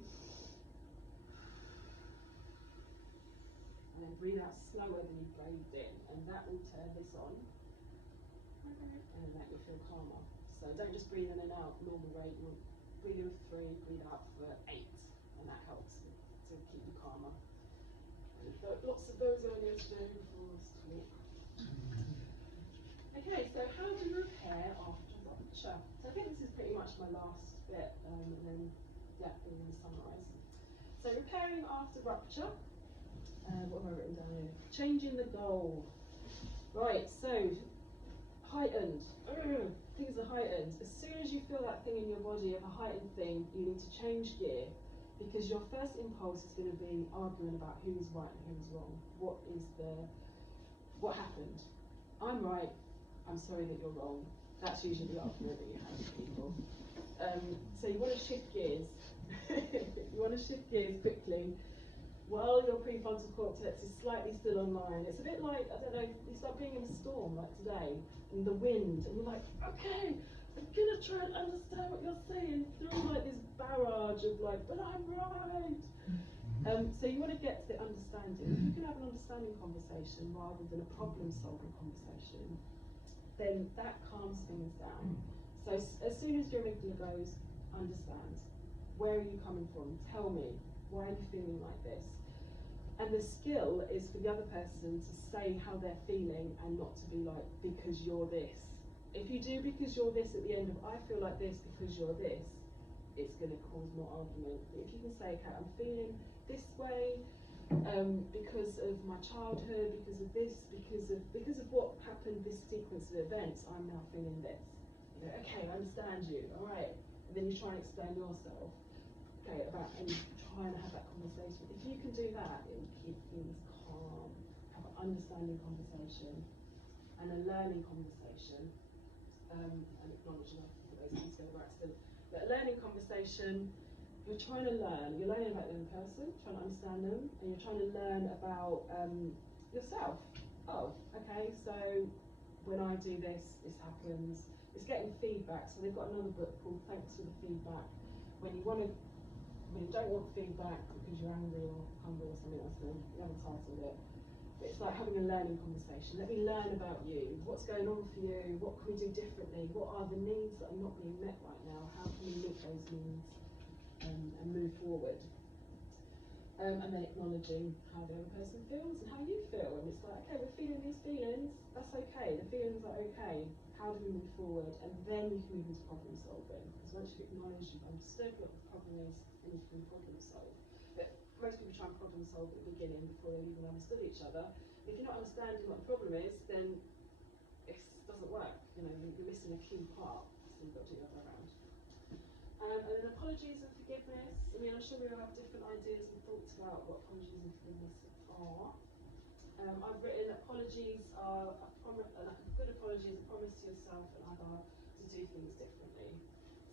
and then breathe out slower than you breathed in, and that will turn this on, and that will feel calmer. So don't just breathe in and out normal rate. You want to breathe in for 3, breathe out for 8, and that helps to keep you calmer. We've got lots of those earlier to do before us talk. Okay, so how do you repair after rupture? So I think this is pretty much my last bit, and then yeah, we're going to summarise. So repairing after rupture. What have I written down here? Changing the goal. Right, so heightened. Things are heightened. As soon as you feel that thing in your body of a heightened thing, you need to change gear, because your first impulse is going to be arguing about who's right and who's wrong. What happened? I'm right. I'm sorry that you're wrong. That's usually the argument that you have with people. So you want to shift gears. You want to shift gears quickly while your prefrontal cortex is slightly still online. It's a bit like, I don't know, it's like being in a storm like today, and the wind, and you're like, okay, I'm gonna try and understand what you're saying through like this barrage of like, but I'm right. So you want to get to the understanding. If you can have an understanding conversation rather than a problem-solving conversation, then that calms things down. So as soon as your amygdala goes, understand. Where are you coming from? Tell me. Why are you feeling like this? And the skill is for the other person to say how they're feeling and not to be like, because you're this. If you do because you're this at the end of, I feel like this because you're this, it's going to cause more argument. But if you can say, okay, I'm feeling this way because of my childhood, because of this, because of what happened, this sequence of events, I'm now feeling this. You know, okay, I understand you, all right. And then you try and explain yourself. Okay, and try and have that conversation. If you can do that, it will keep things calm. Have an understanding conversation and a learning conversation, and acknowledging that for those things together by accident. But a learning conversation, you're trying to learn. You're learning about the other person, trying to understand them, and you're trying to learn about yourself. Oh, okay, so when I do this, this happens. It's getting feedback. So they've got another book called Thanks for the Feedback. When you don't want feedback because you're angry or hungry or something else, then you haven't titled it. But it's like having a learning conversation. Let me learn about you. What's going on for you? What can we do differently? What are the needs that are not being met right now? How can we meet those needs and move forward? And then acknowledging how the other person feels and how you feel. And it's like, okay, we're feeling these feelings. That's okay. The feelings are okay. How do we move forward? And then you can move into problem solving. Because once you've acknowledged, you've understood what the problem is, then you can problem solve. But most people try and problem solve at the beginning before they even understood each other. If you're not understanding what the problem is, then it doesn't work. You know, you're missing a key part. So you've got to do the other way around. And then apologies and forgiveness. I mean, I'm sure we all have different ideas and thoughts about what apologies and forgiveness are. I've written apologies are a good apology is a promise to yourself and other to do things differently.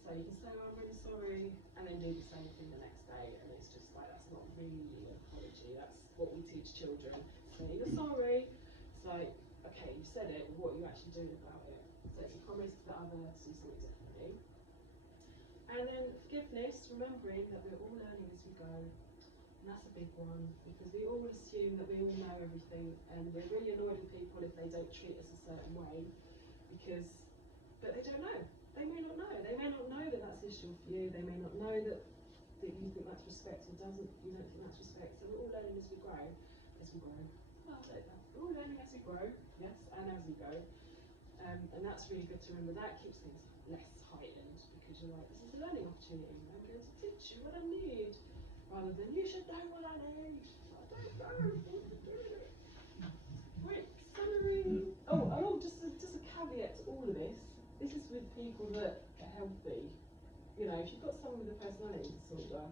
So you can say, oh, I'm really sorry, and then do the same thing the next day, and it's just like, that's not really an apology. That's what we teach children. So you're sorry. It's like, okay, you said it, what are you actually doing about it? So it's a promise to the other to do something differently. And then forgiveness, remembering that we're all learning as we go. And that's a big one, because we all assume that we all know everything, and we're really annoyed with people if they don't treat us a certain way, but they don't know. They may not know. They may not know that that's an issue for you. They may not know that you think that's respect or you don't think that's respect. So we're all learning as we grow. Oh, I like that. We're all learning as we grow, yes, and as we go. And that's really good to remember. That keeps things less heightened, because you're like, this is a learning opportunity. I'm going to teach you what I need. Rather than, you should know what I need. I don't know. Right, summary. Oh, just a caveat to all of this. This is with people that are healthy. You know, if you've got someone with a personality disorder,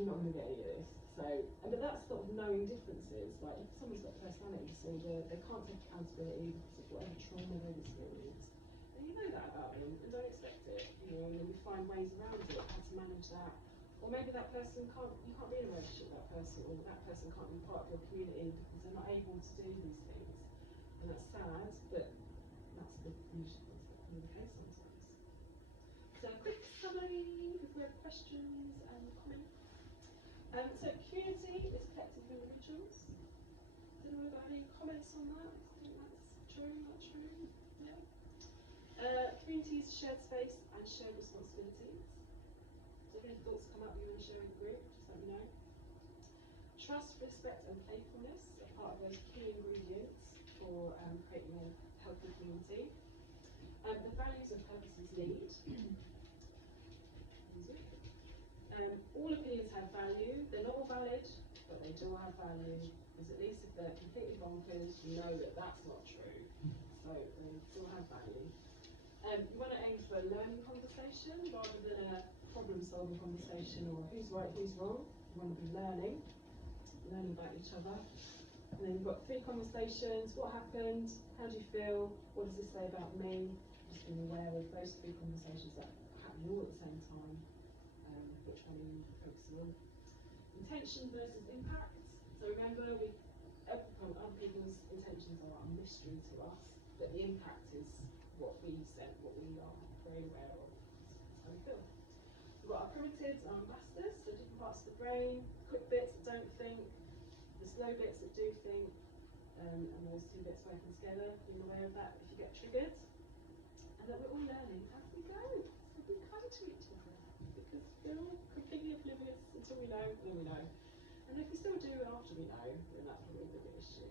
you're not going to get any of this. So, but that's sort of knowing differences. Like, if someone's got a personality disorder, they can't take accountability because of whatever trauma they've experienced. And you know that about them, and don't expect it. You know, and then we find ways around it, how to manage that. Or maybe that person you can't be in a relationship with that person, or that person can't be part of your community because they're not able to do these things. And that's sad, but that's usually the case sometimes. So a quick summary, if we have questions and comments. So community is collective individuals. Has anyone got any comments on that? I think that's true, not true? Yeah. Community is shared space and shared responsibilities. So if any thoughts come up you want to share with the group, just let me know. Trust, respect and playfulness are part of those key ingredients for creating a healthy community. The values and purposes lead. All opinions have value. They're not all valid, but they do have value. Because at least if they're completely bonkers, you know that that's not true. so they still have value. You want to aim for a learning conversation rather than a problem-solving conversation or who's right, who's wrong. You want to be learning about each other. And then you've got 3 conversations. What happened? How do you feel? What does this say about me? Just being aware of those 3 conversations that happen all at the same time. Which one are you focusing on? Intention versus impact. So remember, other people's intentions are a mystery to us, but the impact is what we sent, what we are very aware of. That's how we feel. We've got our primitives, our ambassadors, so different parts of the brain, quick bits that don't think, the slow bits that do think, and those 2 bits working together, being aware of that if you get triggered. And that we're all learning as we go. So be kind to each other, because we're all completely oblivious until we know, and then we know. And if we still do after we know, then that's probably the big issue.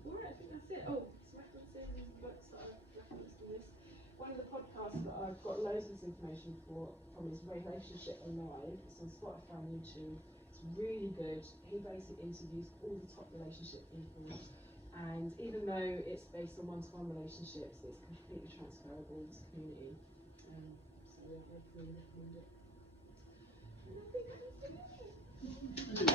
Alright, I think that's it. Oh, some references, books that I've referenced in this. One of the podcasts that I've got loads of this information from is Relationship Alive. It's on Spotify and YouTube. It's really good. He basically interviews all the top relationship people. And even though it's based on one-to-one relationships, it's completely transferable to community. So I really recommend it. And I think that's it.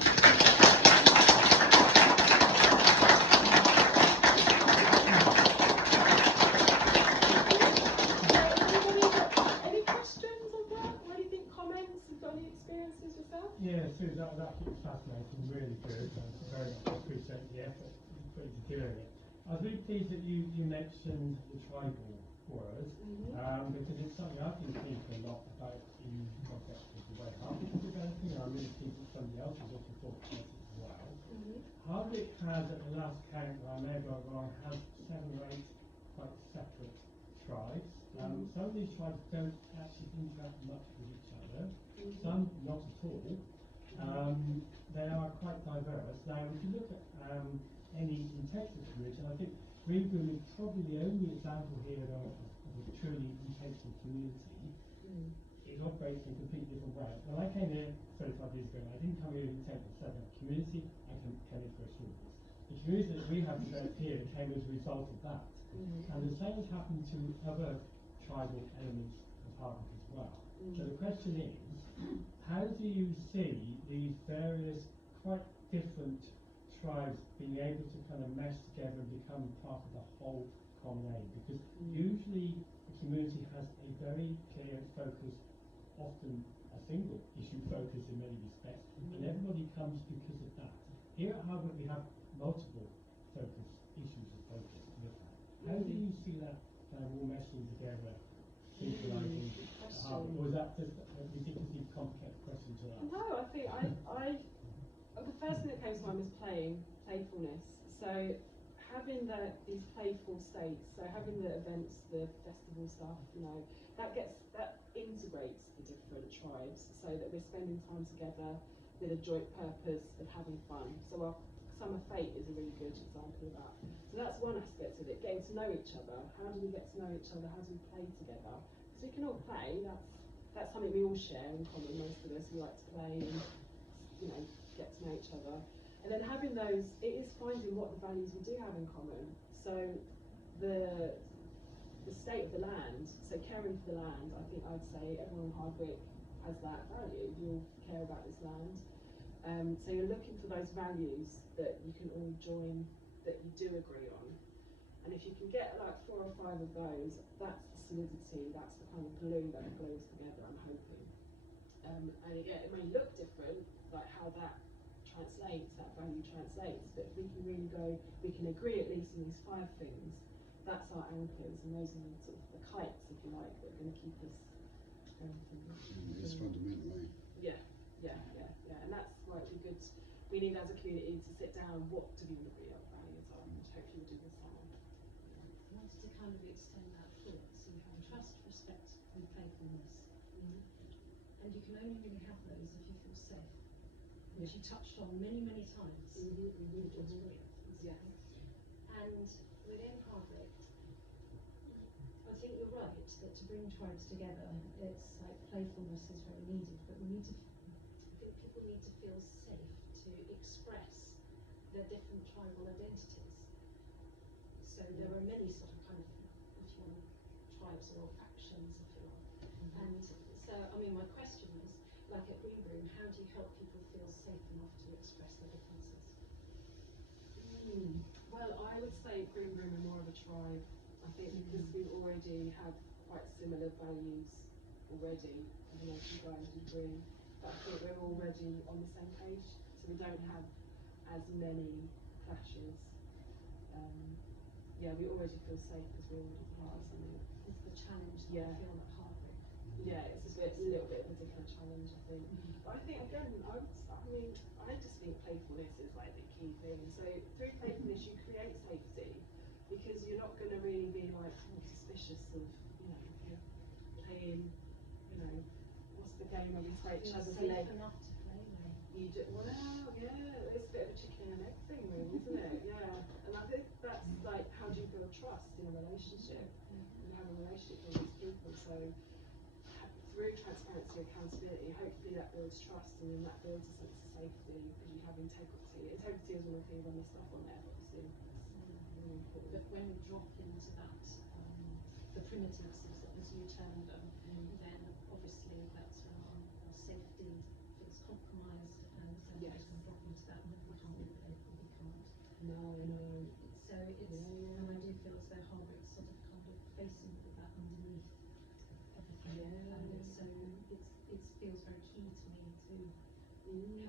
Any questions on that? Or anything, comments? Have you got any experiences yourself? Yeah, Suz, that was absolutely fascinating, really good. I very much appreciate the effort you put into doing it. I was really pleased that you mentioned the tribal word, because it's something I've been thinking a lot about in the context of the way Hardwick is developing, and I'm really pleased that somebody else has also thought about it as well. Hardwick has, at the last count, and I may go wrong, has 7 or 8 quite separate tribes. Some of these tribes don't actually interact much with each other, some not at all. They are quite diverse. Now, if you look at any intensive community, and I think Green Broom is probably the only example here of a truly intensive community. It operates in a completely different way. When I came here 35 years ago, I didn't come here with the intent of setting up a community, I came here for a story. The community that we have developed here came as a result of that. And the same has happened to other tribal elements of Hardwick as well. So the question is, how do you see these various quite different tribes being able to kind of mesh together and become part of the whole common aim? Because usually the community has a very clear focus, often a single issue focus in many respects, and everybody comes because of that. Here at Hardwick we have multiple focus issues of focus to look at. How do you see that kind of all meshing together, synchronizing Hardwick? Or is that just a ridiculously complicated question to ask? No, I think the first thing that came to mind was playfulness. So having these playful states, so having the events, the festival stuff, that integrates the different tribes, so that we're spending time together with a joint purpose of having fun. So our summer fete is a really good example of that. So that's one aspect of it, getting to know each other. How do we get to know each other? How do we play together? Because we can all play. That's something we all share in common. Most of us, we like to play and get to know each other. And then having those, it is finding what the values we do have in common. So the state of the land, so caring for the land, I think I'd say everyone in Hardwick has that value. You all care about this land. So you're looking for those values that you can all join, that you do agree on. And if you can get like 4 or 5 of those, that's the solidity, that's the kind of glue that glues together, I'm hoping. And again, it may look different, like how that translates, that value translates, but if we can really go, we can agree at least on these 5 things, that's our anchors, and those are sort of the kites, if you like, that are going to keep us going forward. It's fundamentally. Yeah. And that's why it'd be good. We need as a community to sit down, what do we want to be our values are, which hopefully we'll do this summer. I wanted to kind of extend that thought. So you have trust, respect, and playfulness. And you can only really have those if you feel safe, which you touched on many, many times. Which was brilliant. Yes. And within Hardwick, I think you're right that to bring tribes together, it's like playfulness is very needed, but I think people need to feel safe to express their different tribal identities. So there are many sort of kind of, if you want, tribes or factions, if you like. And so, I mean, my question is, like at Green Broom, how do you help people feel safe enough to express their differences? Well, I would say Green Broom are more of a tribe. I think because we already have quite similar values already, I don't know if you guys agree, but I think we're already on the same page, so we don't have as many clashes. Yeah, we already feel safe because we're already part of something. It's the challenge that Yeah. I feel at Hardwick. Yeah, it's a little bit of a different challenge, I think. But I think again, I just think playfulness is like the key thing. So through playfulness, you create safety because you're not going to really be like suspicious of, you know, if you're playing, you know, what's the game where we take each other's Safe leg? enough to play with. You do, well, yeah, it's a bit of a chicken and egg thing, really, isn't it? Yeah, and I think that's like, how do you build trust in a relationship? You have a relationship with these people, so through transparency, accountability, hopefully that builds trust, and then that builds a sense of safety because you have integrity. Integrity is one of the things on the stuff on there, obviously. It's really important. But when we drop into that, the primitives, as you termed them, then obviously that's when our safety feels compromised, and so we can drop into that and we can't be playful, we can't. No. So it's, and I do feel as though Hardwick's sort of kind of facing with that underneath everything. Yeah. And so it feels very key to me to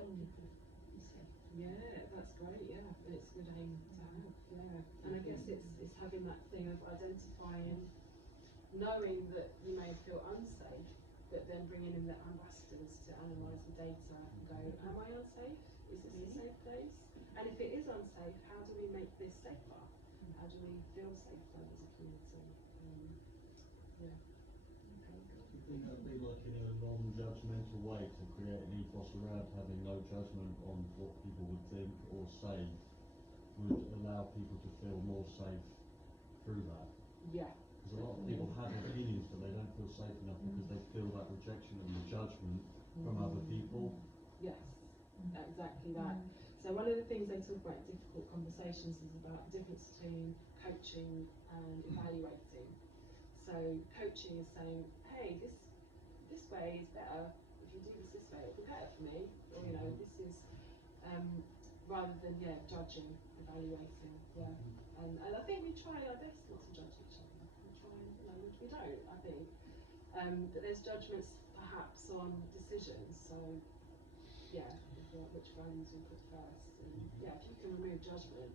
help people be safe. Yeah, that's great, yeah. And it's a good aim to have, yeah. And I guess it's having that thing of identifying, knowing that you may feel unsafe, but then bringing in the ambassadors to analyse the data and go, am I unsafe? Is this a safe place? And if it is unsafe, how do we make this safer? How do we feel safer as a community? Yeah. I think that would be like in a non-judgmental way to create an ethos around having no judgment on what people would think or say would allow people to feel more safe through that. Yeah. Because a lot of people have opinions but they don't feel safe enough because they feel that rejection and the judgment from other people. Yes, exactly that. So one of the things they talk about in difficult conversations is about the difference between coaching and evaluating. So coaching is saying, hey, this way is better. If you do this way, it'll be better for me. Or, you know, this is rather than judging, evaluating. Yeah. And I think we try our best not to judge each other. We try, you know, we don't, I think. But there's judgments perhaps on decisions. So yeah, which values we put first. And yeah, if you can remove judgment,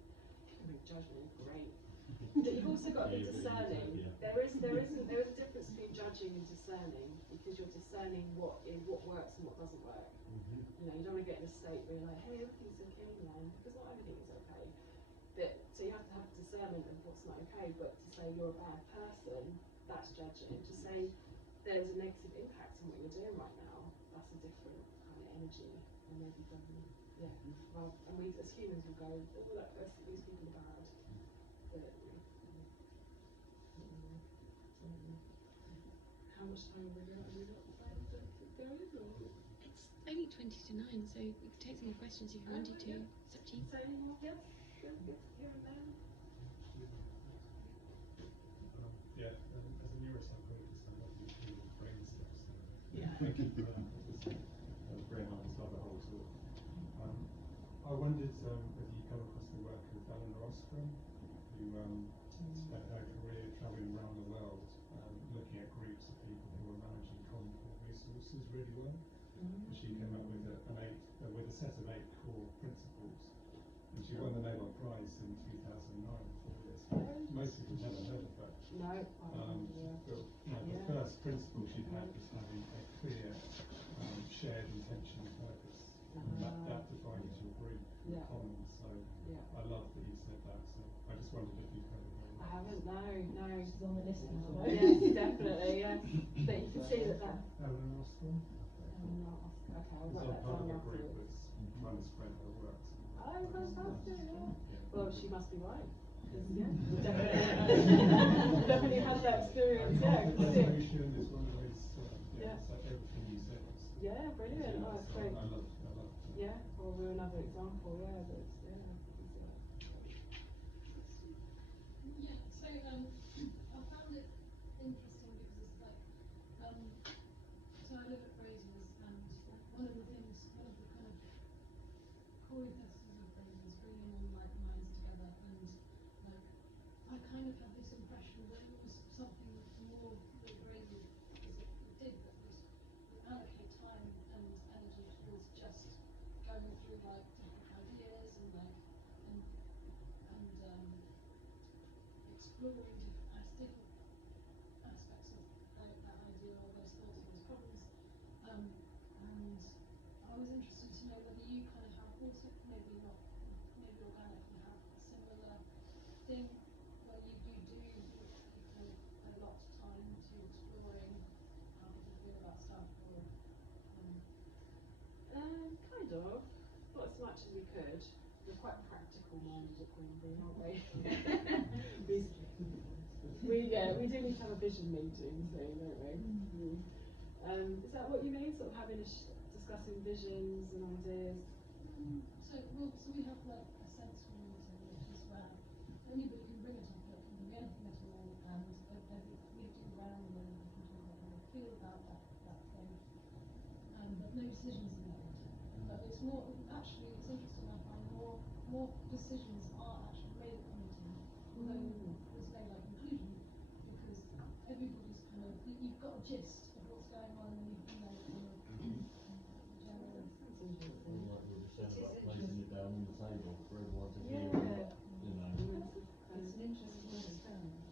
great. But you've also got to be discerning. There is a difference between judging and discerning, because you're discerning what works and what doesn't work. You know, you don't want to get in a state where you're like, hey, everything's okay now, because not everything is okay. But so you have to have discernment of what's not okay. But to say you're a bad person, that's judging. To say there's a negative impact on what you're doing right now, that's a different kind of energy. And maybe well, and we as humans will go, oh, that person, these people are bad. But, how much time have we got? Have we got time to keep going? Or? It's only 20 to 9, so we can take some more questions if you wanted to. It's up to you. So any more? Yes? Good, here and there. Yeah, as a neuropsychologist, I love using brain stuff. So Yeah. thank you for that. That was great answer. I wondered whether you come across the work of Eleanor Ostrom, who spent her career travelling around the world, looking at groups of people who were managing common resources really well. She came up with a set of 8 core principles, and she won the Nobel Prize in 2009 for this. Most people never heard of her. No. The first principle she had was having a clear shared intention and purpose. That defines your group common. So I love that you said that. So I just wondered if you've heard of her. I haven't, no. She's on the list now. Yes, definitely, yes. But you can see that. Eleanor Ostrom? Okay, I'll It's write that part down of a group afterwards. that's trying to spread her work. Oh, fantastic, yeah. Well, she must be right. Definitely had that experience, Conservation is one of those, so everything you said. Yeah, brilliant. Oh, that's great. I love Yeah, well, we're another example, Yeah, I found it interesting because it's like, so I live at Fraser's, and one of the kind of core ethos of Fraser's is bringing all like minds together, and like I kind of had this impression that it was something more that Fraser did, that was allocate time and energy towards just going through like different ideas and like and exploring different aspects of that idea or those thoughts or those problems. And I was interested to know whether you kind of have also maybe organically have a similar thing where you do kind of allot time to exploring how people feel about stuff or kind of. Not as much as we could. We're quite practical minded at Green Broom, aren't we? we do need to have a vision meeting soon, don't we? Is that what you mean? Sort of having discussing visions and ideas? So we have like a sense meeting, which is where anybody can bring a topic, it can be anything at all, and we do the round and we can talk about how we feel about that thing. But no decisions are made. But it's more, actually, it's interesting, I find more decisions are actually made at the meeting, although there's no like conclusion, because everybody's kind of, you've got a gist of what's going on, and you know, kind of general. That's interesting. Like we were just saying about placing it down on the table for everyone to hear, Yeah. you know. It's an interesting experiment.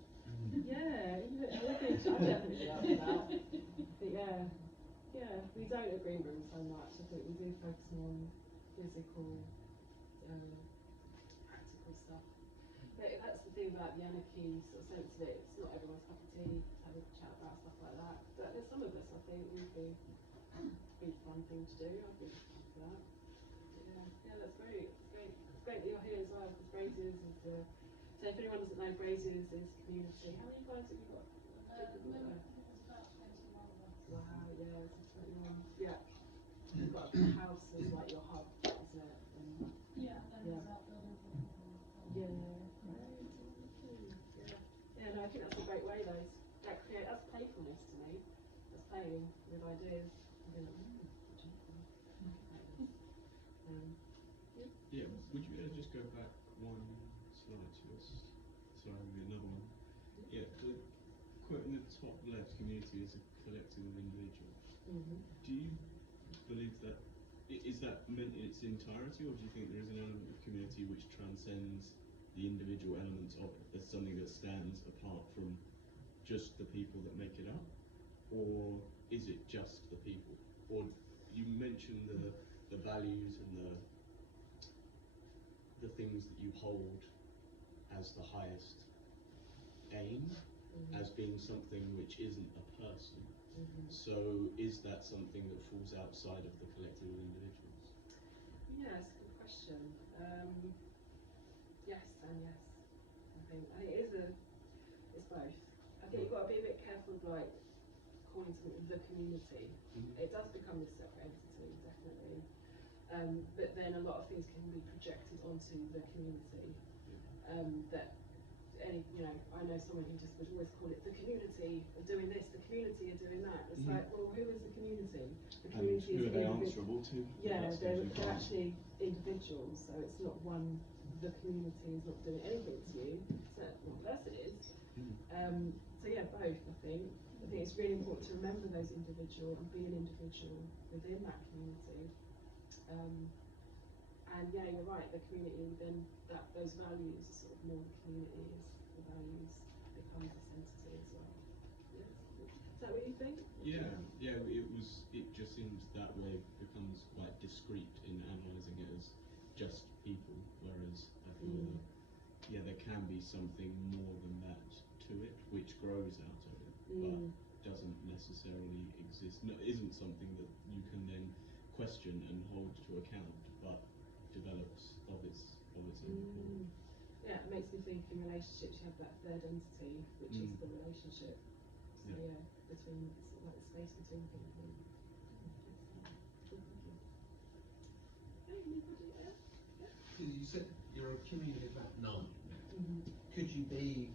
Yeah, I think I'm definitely up for that. But yeah, we don't at Green Broom so much. I think we do focus more on physical, practical stuff. But that's the thing about the anarchy sort of sense of it. It's not everyone's cup of tea to have a chat about stuff like that. But there's some of us, I think, would be a fun thing to do. I'd be fun for that. But yeah, that's great. It's great. It's great that you're here as well, because Braziers is the. So if anyone doesn't know, Braziers is community. How many guys have you got? Maybe it was about 21 of us. Wow, yeah, it's 21. Yeah. You've got a house as like your hub, isn't it? And Yeah, and then there's that building for people. yeah, no, I think that's a great way though. That's playfulness to me. That's playing with ideas. And being like, Yeah, would you be able to just go back one slide to us? Sorry, maybe another one. Yeah, the quote in the top left, community is a collective of individuals. Do you believe that, is that meant in its entirety, or do you think there is an element of community which transcends the individual elements of it, as something that stands apart from just the people that make it up? Or is it just the people? Or you mentioned the values and the things that you hold as the highest aim, as being something which isn't a person. So is that something that falls outside of the collective of individuals? yeah, it's a good question. Yes and yes. I think it's both. I think you've got to be a bit careful of like calling something the community. It does become this separate entity, definitely. But then a lot of things can be projected onto the community. That I know someone who just would always call it the community are doing this, the community are doing that. It's like, well, who is the community? The community who is are they answerable to? Yeah, they're actually individuals, so it's not one. The community is not doing anything to you. So, well, yes, it is. So yeah, both. I think it's really important to remember those individuals and be an individual within that community. And yeah, you're right. The community, then those values are sort of more the community is the values becomes this entity as well. Yes. Is that what you think? Yeah. It just seems that way becomes quite discrete in analysing it as just people, whereas I feel that there can be something more than that to it, which grows out of it, but doesn't necessarily exist. No, isn't something that you can then question and hold to account, but develops of its own accord. Yeah, it makes me think in relationships you have that third entity, which is the relationship. So yeah, between sort of like the space between people. Anybody else? You said you're a community of about 9. Could you be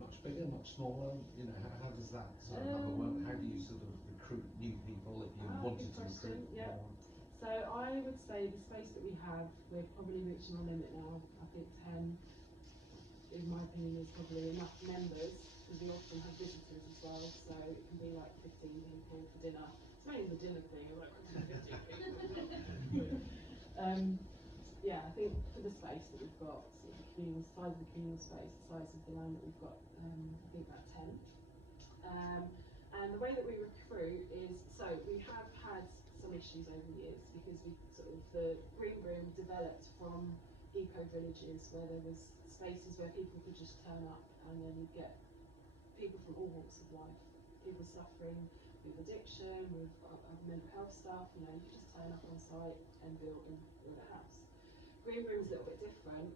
much bigger, much smaller? You know, how does that sort of work? How do you sort of recruit new people if you wanted to recruit? Yeah. So I would say the space that we have, we're probably reaching our limit now. I think 10, in my opinion, is probably enough members, because we often have visitors as well, so it can be like 15 people for dinner. It's mainly the dinner thing, like 15 people. Yeah, I think for the space that we've got, sort of the communal size of the communal space, the size of the land that we've got, I think about 10. And the way that we recruit is, so we have had some issues over the years because we sort of, the Green Broom developed from eco villages where there was spaces where people could just turn up, and then you'd get people from all walks of life, people suffering with addiction, with mental health stuff, you know, you could just turn up on site and build a house. Green Broom's a little bit different.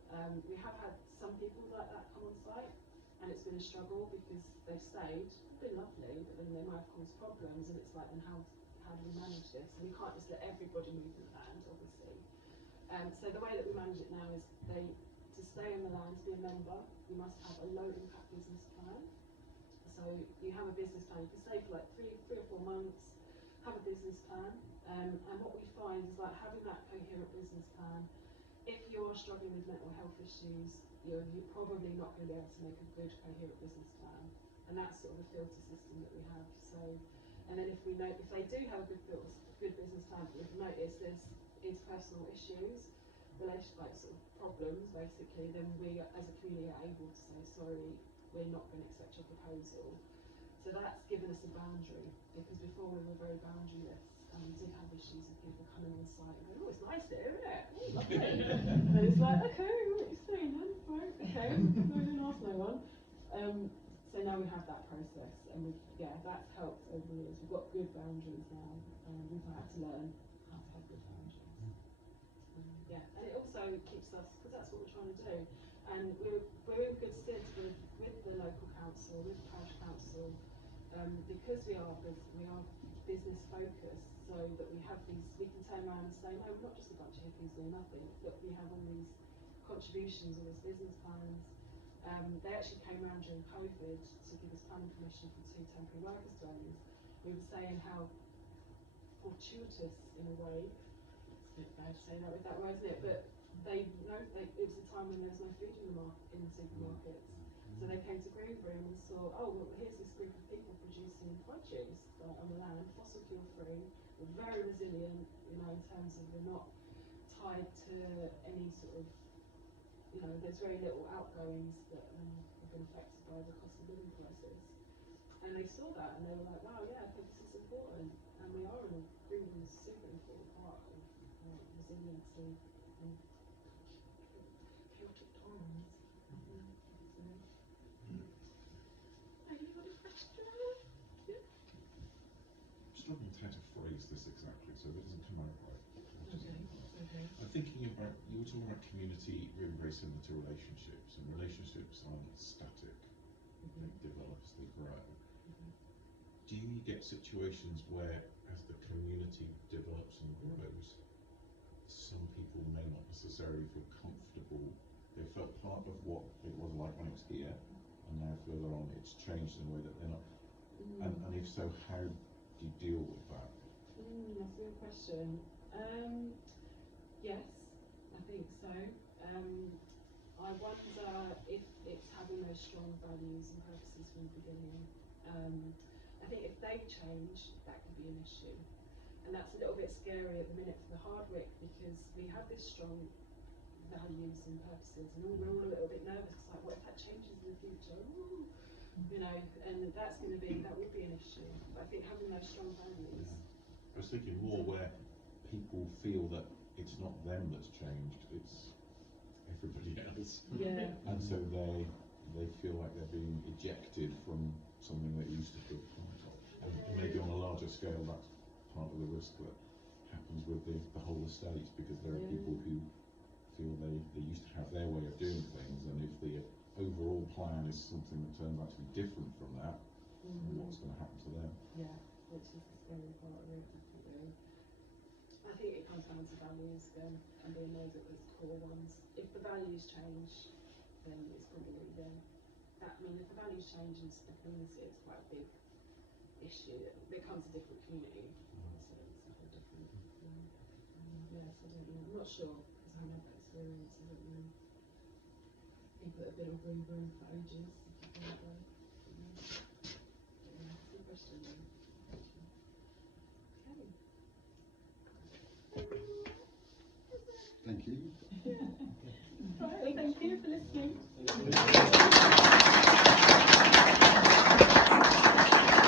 We have had some people like that come on site, and it's been a struggle because they've stayed, been lovely, but then they might have caused problems, and it's like, then how do we manage this? And we can't just let everybody move the land, obviously. So the way that we manage it now is to stay on the land, to be a member, you must have a low impact business plan. So you have a business plan, you can stay for like three or 4 months, have a business plan, and what we find is like having that coherent business plan. If you're struggling with mental health issues, you're probably not going to be able to make a good coherent business plan, and that's sort of a filter system that we have. So, and then if they do have a good business plan, but we've noticed there's interpersonal issues, like sort of problems basically, then we as a community are able to say, sorry, we're not going to accept your proposal. So that's given us a boundary, because before we were very boundaryless, and we did have issues of people coming on site and going, oh, it's nice here, isn't it? Oh, lovely. And it's like, okay, what are you saying then? Right, okay, we didn't ask no one. So now we have that process, and that's helped over the years. We've got good boundaries now, and we've had to learn how to have good boundaries. And it also keeps us, because that's what we're trying to do, and we're in good stead with the local council, with the parish council, because we are business focused, so that we can turn around and say, no, we're not just a bunch of hippies doing nothing, but we have all these contributions, all these business plans. They actually came around during COVID to give us planning permission for 2 temporary workers dwellings. We were saying how fortuitous, in a way, it's a bit bad to say that with that word, isn't it? But it was a time when there was no food in the supermarkets. So they came to Green Broom and saw, oh, well, here's this group of people producing produce on the land, fossil fuel free, we're very resilient, you know, in terms of we're not tied to any sort of, you know, there's very little outgoings that have been affected by the cost of living crisis. And they saw that and they were like, wow, yeah, I think this is important. And we are in Green Broom is a super important part of resiliency and chaotic times. Struggling to how to phrase this exactly, so it doesn't come out right. I'm thinking about, you were talking about community really similar to relationships, and relationships aren't static. They develop as they grow. Do you get situations where, as the community develops and grows, some people may not necessarily feel comfortable, they felt part of what it was like when it was here, and now further on it's changed in a way that they're not, and if so, how do you deal with that? That's a good question. Yes, I think so. I wonder if it's having those strong values and purposes from the beginning. I think if they change, that could be an issue. And that's a little bit scary at the minute for the Hardwick, because we have this strong values and purposes, and we're all a little bit nervous, like, what if that changes in the future? Ooh. You know, and that would be an issue. But I think having those strong values. I was thinking more where people feel that it's not them that's changed, it's everybody else. Yeah. And so they feel like they're being ejected from something that used to feel part of. And maybe on a larger scale, that's part of the risk that happens with the whole estate, because there are people who feel they used to have their way of doing things, and if the overall plan is something that turns out to be different from that, what's going to happen to them? Yeah, which is the scary part of it, definitely. I think it comes down to values then, and being those core ones. If the values change, then it's probably that, I mean, if the values change in the community, it's quite a big issue. It becomes a different community. So it's a whole different. Yes, I don't know. I'm not sure because I never experienced. I don't know. People that have been on Green Broom for ages. It's interesting. Okay. Thank you. Right, thank you for listening.